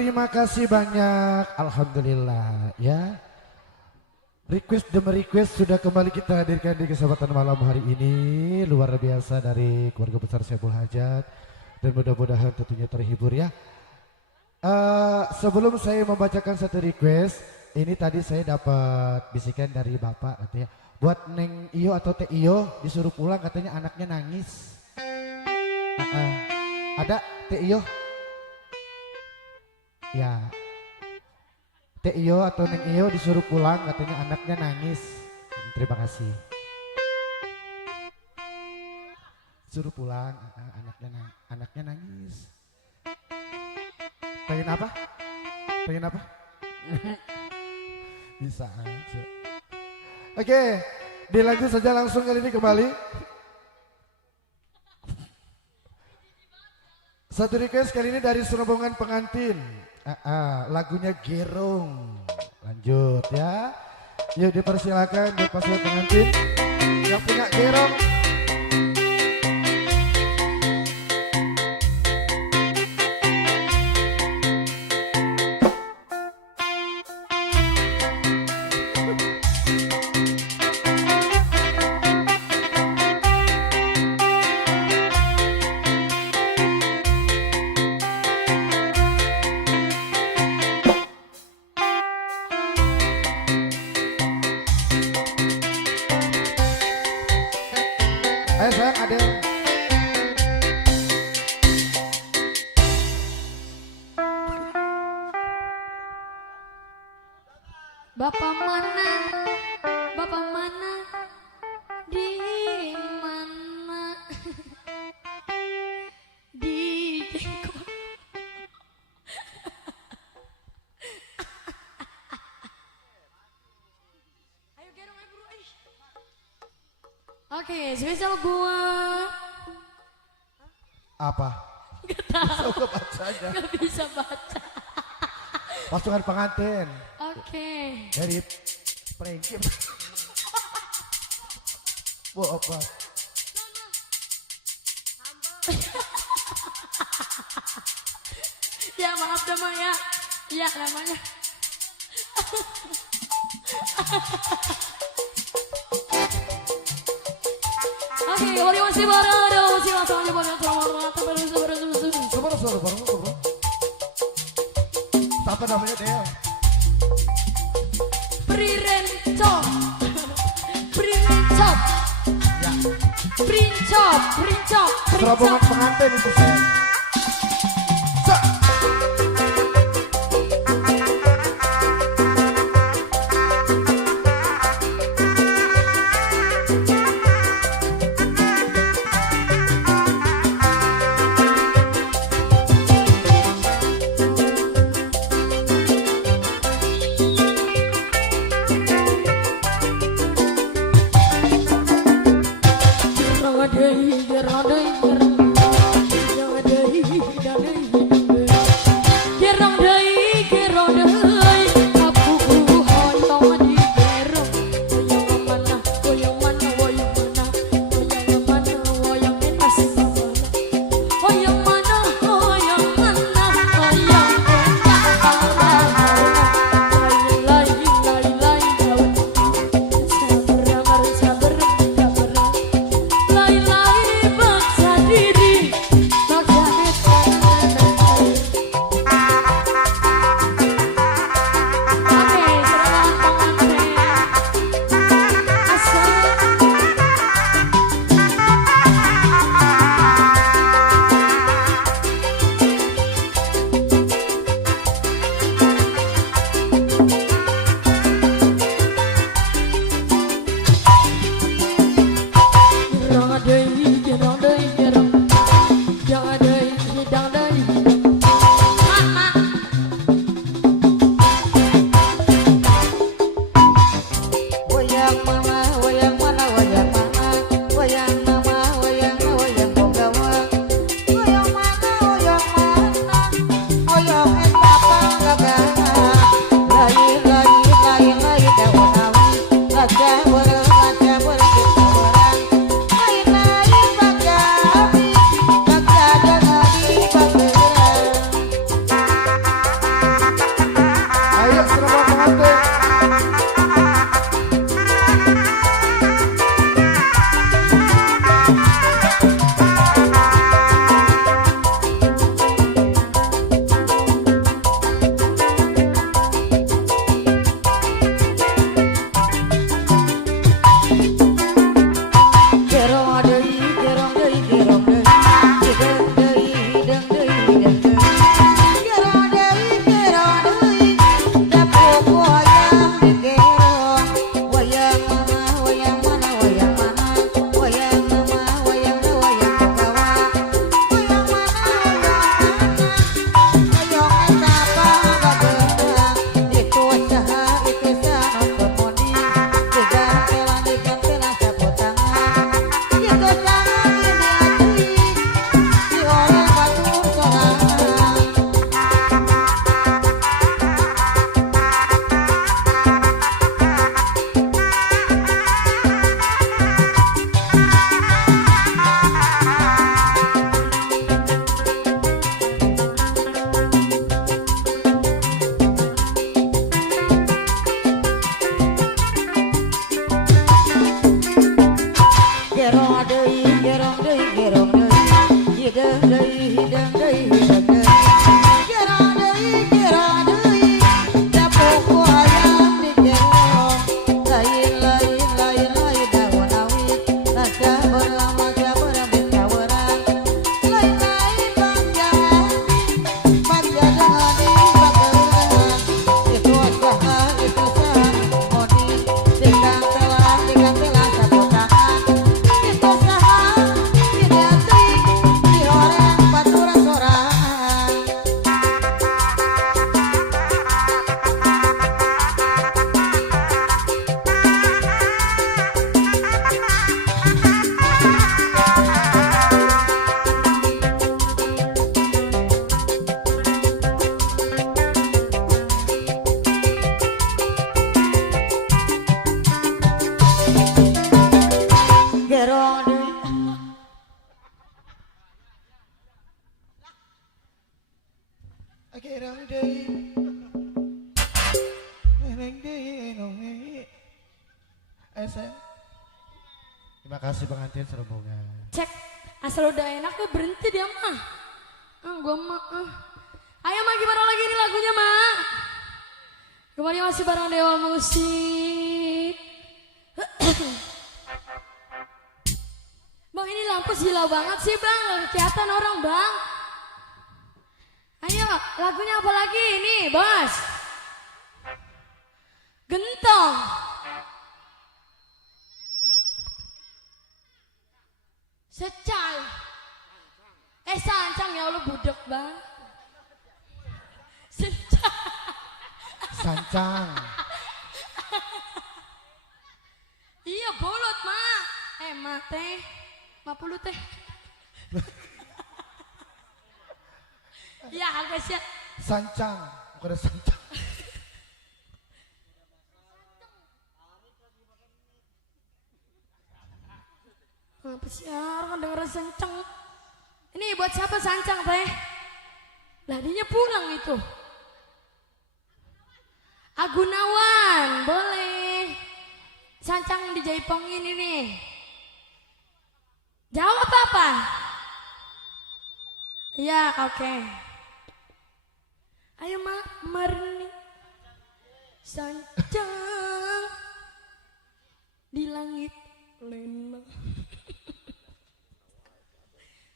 Terima kasih banyak. Alhamdulillah ya. Request demi request sudah kembali kita hadirkan di kesempatan malam hari ini. Luar biasa dari keluarga besar Syaibul Hajat. Dan mudah-mudahan tentunya terhibur ya. Sebelum saya membacakan satu request, ini tadi saya dapat bisikan dari Bapak katanya, buat Neng Iyo atau Teh Iyo disuruh pulang katanya anaknya nangis. Ada Teh Iyo? Ya. Teh Iyo atau Neng Iyo disuruh pulang katanya anaknya nangis. Terima kasih. Suruh pulang, anaknya nangis. Pengen apa? Pengen apa? Bisa aja. Oke, dilanjut saja langsung kali ini kembali. Satu request kali ini dari rombongan pengantin. Lagunya Gerong. Lanjut ya. Yuk dipersilakan buat pasukan pengantin yang punya Gerong. Ayo sayang Adel. Bapak mana? Bapak mana? Di mana? Di jengkol. Ayo gerong ayo buru. Oke, spesial gua. Apa? Gak tahu. Bisa bacanya. Gak bisa baca. Pasukan pengantin. Oke. Dari Pringkip. Bu apa? Ya maaf nama ya. Iya namanya. Oke, kembali masih bareng. Masih langsung aja bareng. Sabar. Siapa namanya Del? Prirencop. Prirencop. Ya. Princop. Rombongan pengantin itu saya. Yang ada ya sayang. Terima kasih pengantin serombongan. Cek, asal udah enak ya berhenti dia mah. Gua mah. Ayo mah gimana lagi ini lagunya mah? Kembali masih bareng Dewa Musik. Bang ini lampu silau banget sih bang, gak kelihatan orang bang. Ayo lagunya apa lagi ini bos? Gentong. Secal. Sancang ya Allah budek bang. Secal. Sancang. Iya bolot mak. Mak teh 50 teh. Ya guys ya. Sancang, bukan ada sancang. Apa sih orang denger sancang? Ini buat siapa sancang teh? Lah dinya pulang itu. Agunawan boleh. Sancang di Jaipongin ini. Jawab apa? Ya oke. Ayo mak Marni. Sancang di langit lena.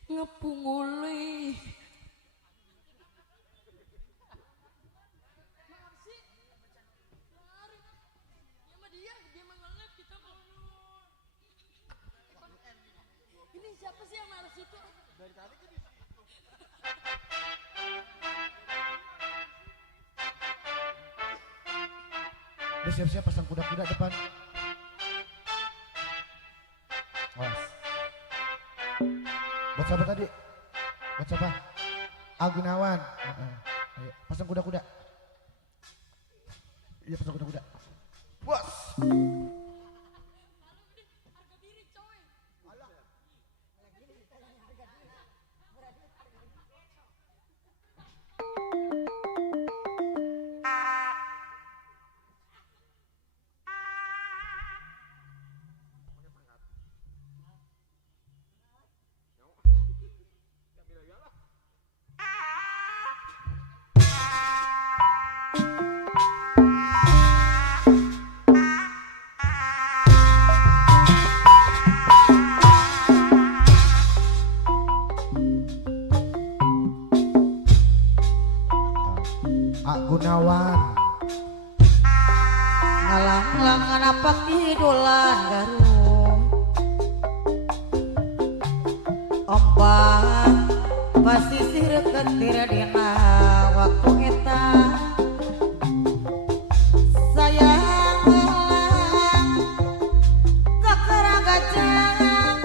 Ngepung oleh. Ini siapa sih yang marah situ? Dari tadi kan Udah siap-siap pasang kuda-kuda depan. Awas. Buat siapa tadi? Buat siapa? Agunawan. Ayo, pasang kuda-kuda. Iya pasang kuda-kuda. Bos. Gunawan ngalang-langan apa kidulan garung ombak pasisir ketir dina waktu eta sayang elang kakara gajah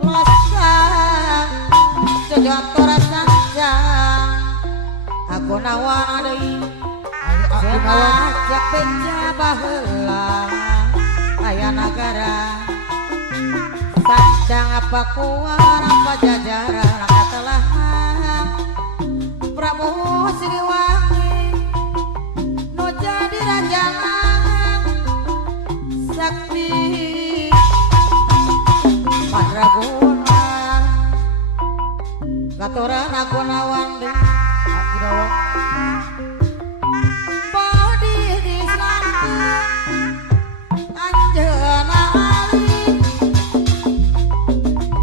losang sejotor sanjang Agunawan deui cenah cek beja baheula aya nagara sancang apa kuar apa jajaran katelah Prabowo Siliwangi nu jadi ranjangan sakti Paraguna katuran Agunawan deui Agunawan. Anjana Ali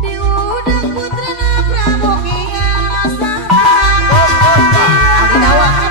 diudang putrana Prabowo Kiara Santang Agunawan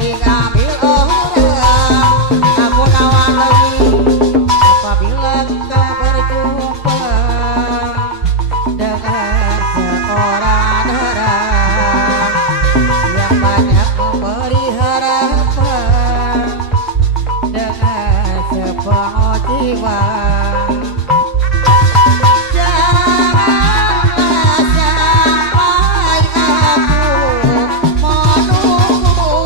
diambil orang aku nawar lagi apabila kau berjumpa dengan seorang orang yang banyak memberi harapan dengan sepenuh jiwa. Janganlah sampai aku menunggu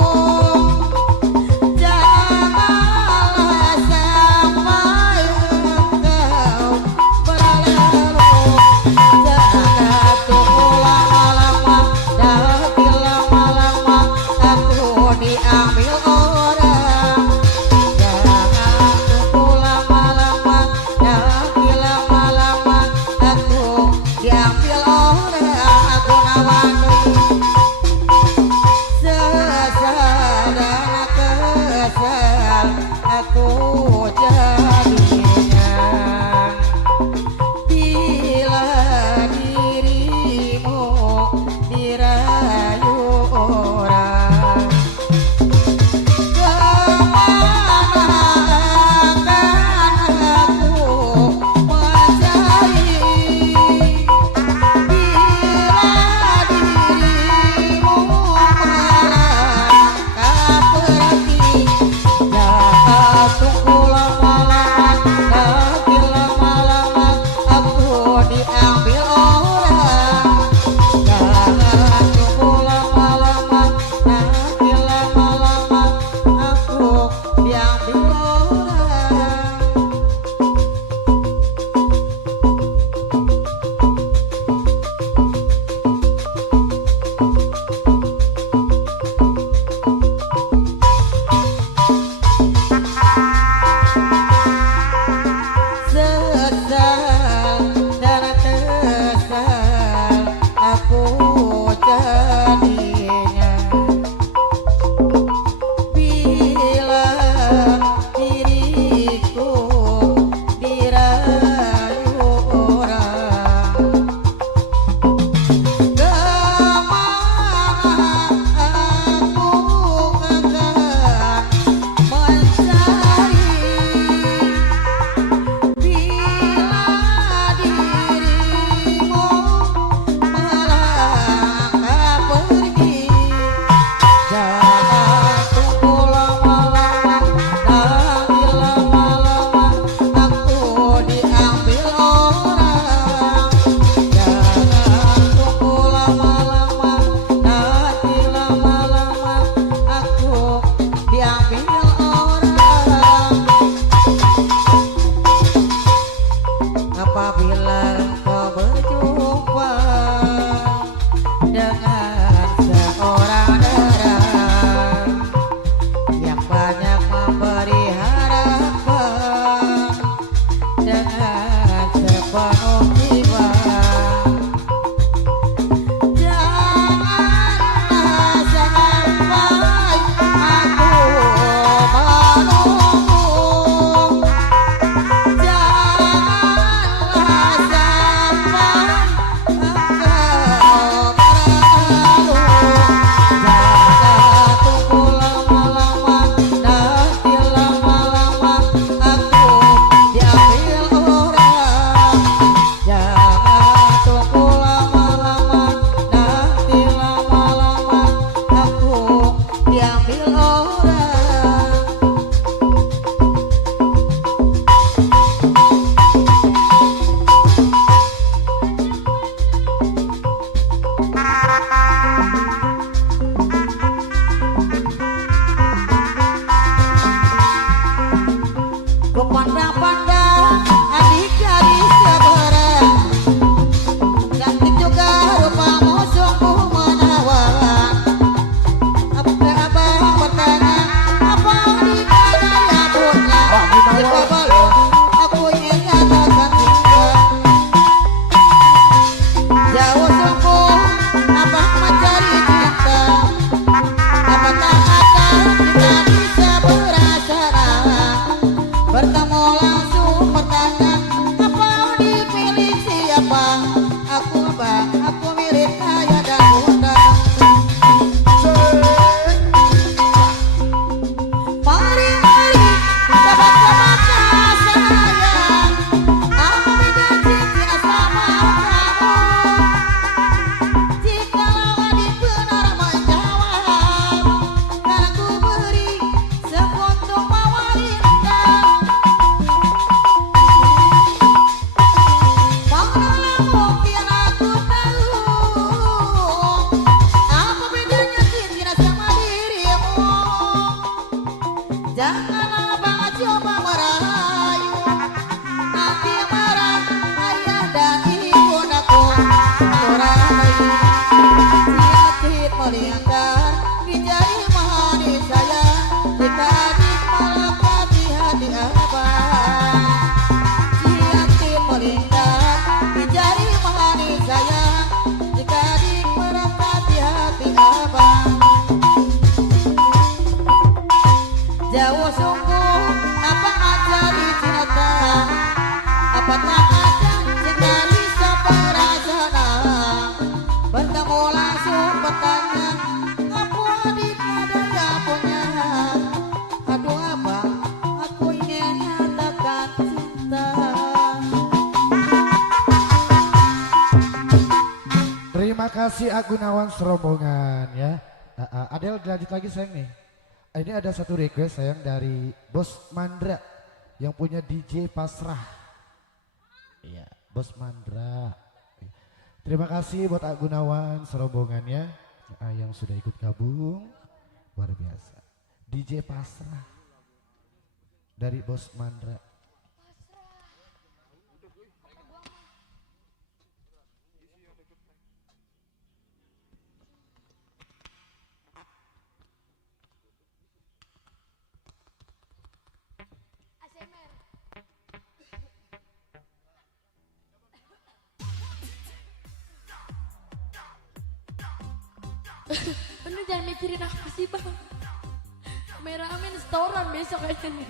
Janganlah bang coba merayu, nanti marah ayah dan ibundaku. Merayu, siatit melihatkan dijari mahani saya. Jika adik melekati hati abang, siatit melihatkan dijari mahani saya. Jika adik melekati hati abang. Jauh sungguh apa ajari cinta, apa tak ada jika bisa perasaan. Bertemu langsung bertanya, aku adik ada yang punya. Aduh abang, aku ingin nyatakan cinta. Terima kasih Agunawan serombongan ya. Adel lanjut lagi sayang nih. Ini ada satu request sayang dari Bos Mandra yang punya DJ Pasrah. Iya, Bos Mandra. Terima kasih buat Agunawan serombongannya yang sudah ikut gabung. Luar biasa. DJ Pasrah dari Bos Mandra. Bener jangan mikirin apa sih bang. Merah amin setoran besok aja nih.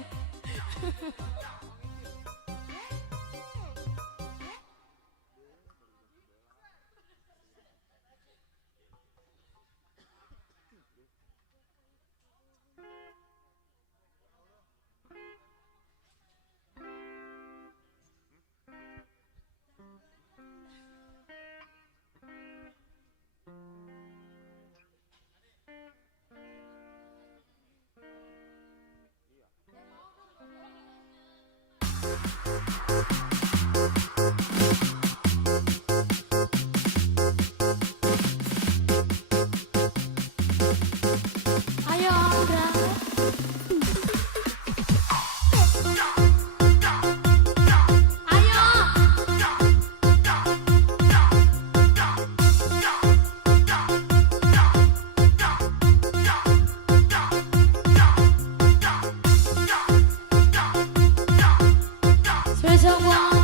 Ayo Andra. Ayo. Spesial buat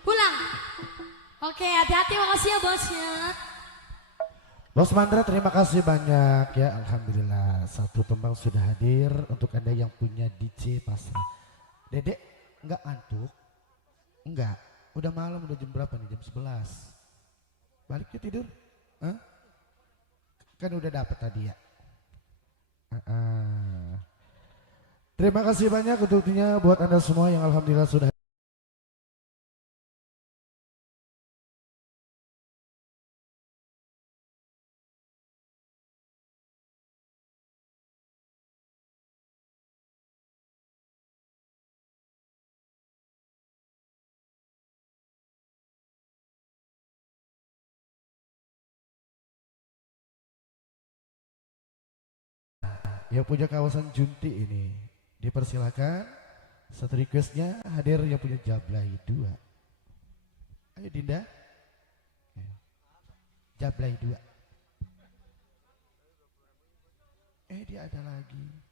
Pulang. Oke, hati-hati, makasih ya bosnya. Bos Mandra terima kasih banyak ya. Alhamdulillah satu tembang sudah hadir untuk Anda yang punya DJ pasrah. Dedek enggak ngantuk? Enggak. Udah malam, udah jam berapa nih? Jam 11. Balik yuk tidur. Hah? Kan udah dapet tadi ya. Terima kasih banyak untuknya buat Anda semua yang alhamdulillah sudah. Yang punya kawasan Junti ini dipersilakan. Satu requestnya hadir yang punya Jablay 2. Ayo Dinda. Jablay 2. Dia ada lagi.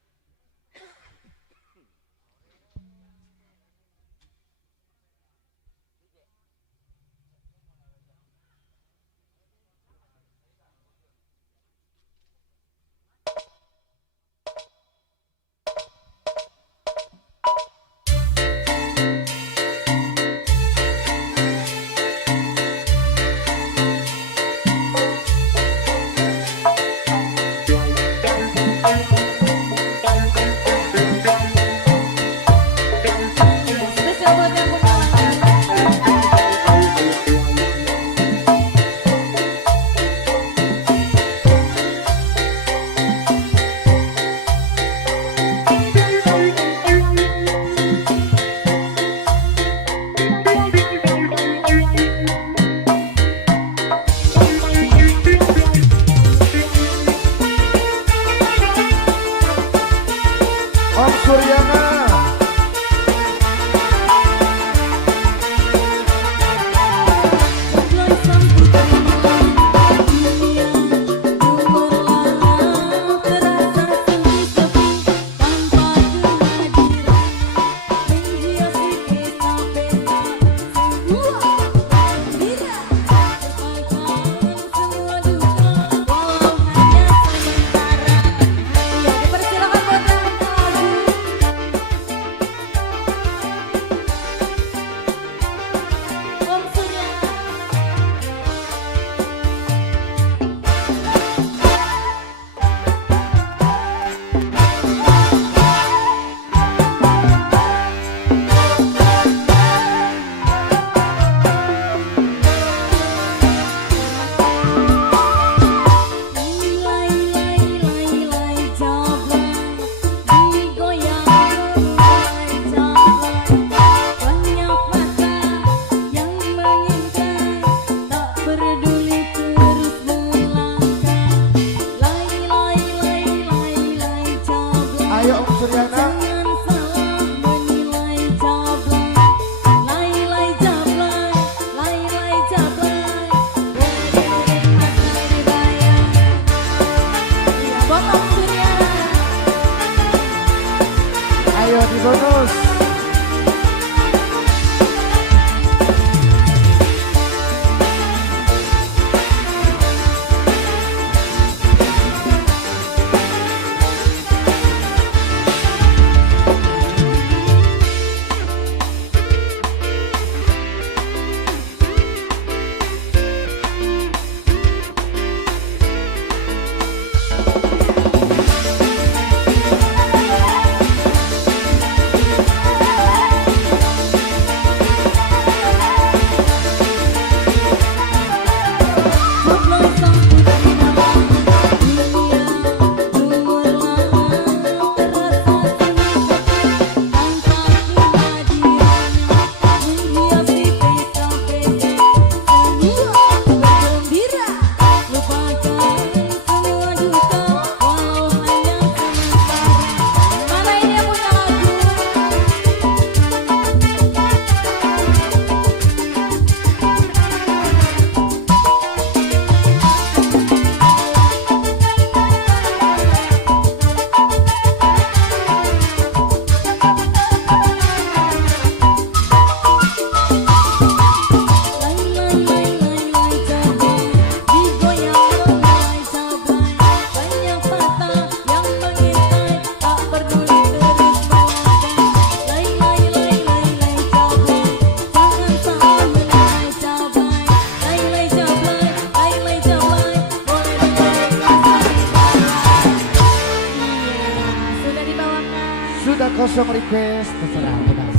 song request terserah bebas.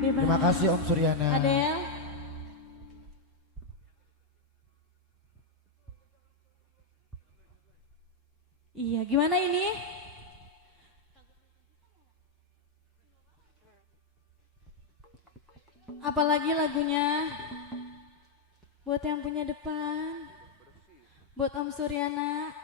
Bebas. Terima kasih Om Suryana. Adel. Iya, gimana ini? Apalagi lagunya buat yang punya depan, buat Om Suryana.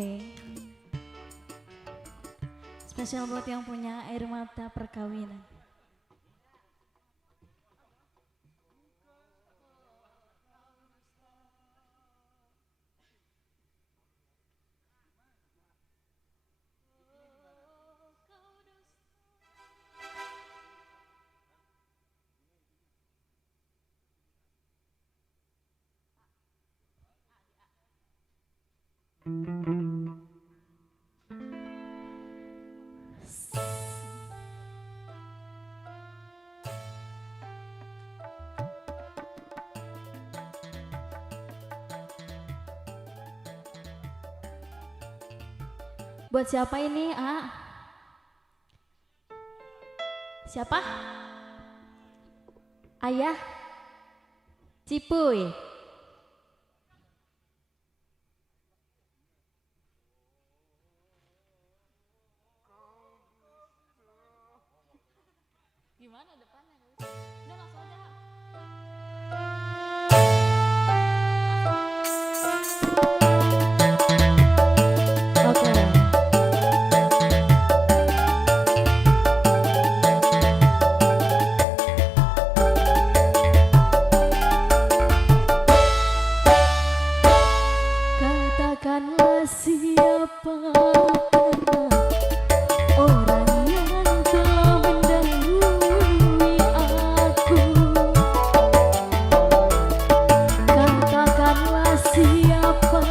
Oke. Spesial buat yang punya air mata perkawinan. Buat siapa ini, A? Siapa? Ayah? Cipuy? Gimana depannya? Udah langsung aja. Katakanlah siapa orang yang telah mendahului aku. Katakanlah siapakah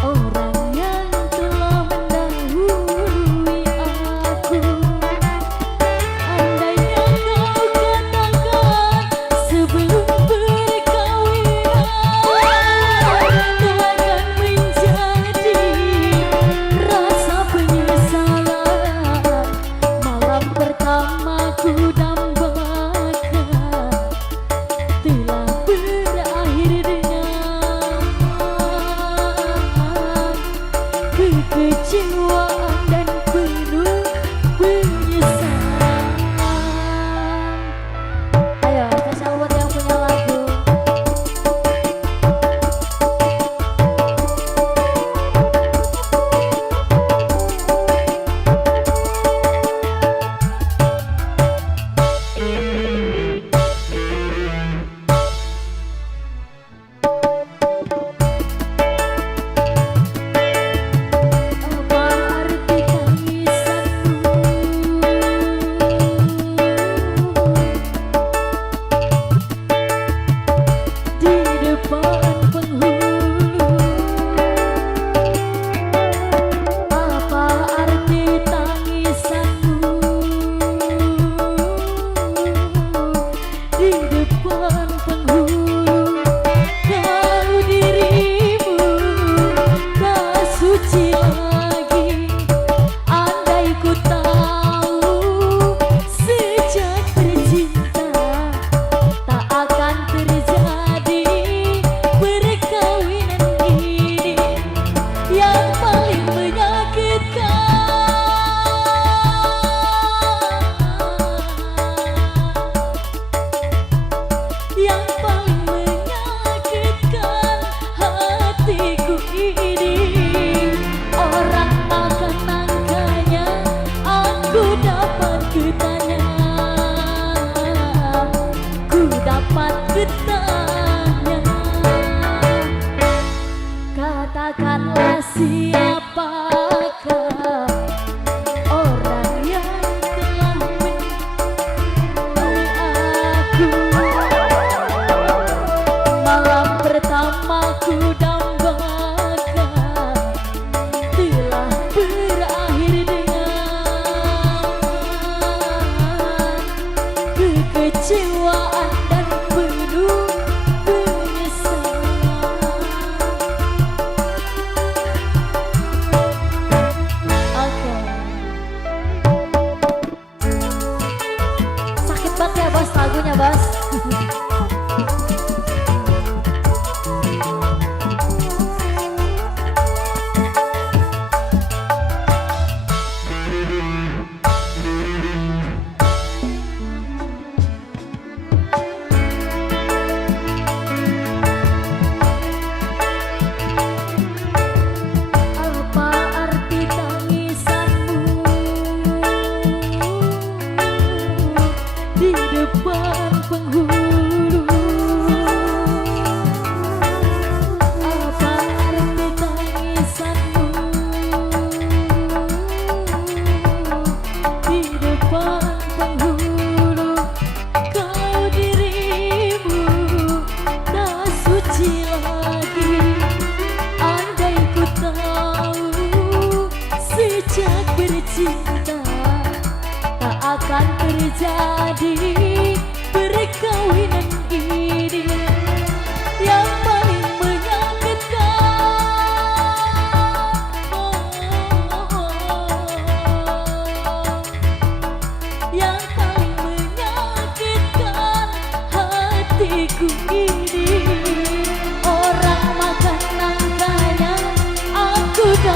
orang yang telah mendahului aku. Andainya kau katakan sebelum berkawinan akan menjadi rasa penyesalan. Malam pertama ku dambakan telah berakhir dengan kekecewaan dan penuh penyesalan. Ayo, spesial buat yang punya lagu. Apa arti tangisanmu di depan penghulu? Apa arti tangisanmu di depan penghulu? Kalau dirimu tak suci lagi, andai ku tahu sejak bercinta tak akan terjadi perkawinan ini yang paling menyakitkan. Yang paling menyakitkan hatiku ini, orang akan angkanya aku dapat bertanya, ku dapat bertanya. Katakanlah siapakah orang yang telah mendahului aku. Malam pertama ku dambakan telah berakhir dengan kekecewaan dan penuh penyesalan.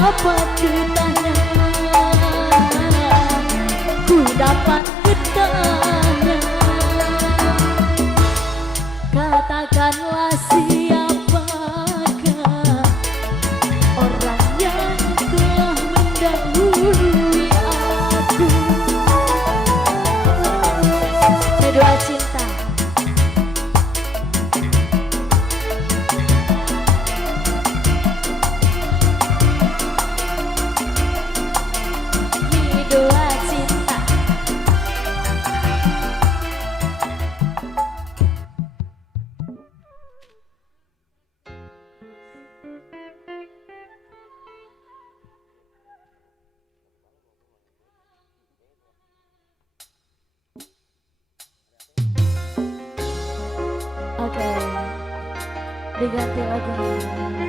dapat bertanya, ku dapat bertanya. Katakanlah siapakah orang yang telah mendahului aku. Kedua cinta. Dua cinta. Oke, diganti lagunya.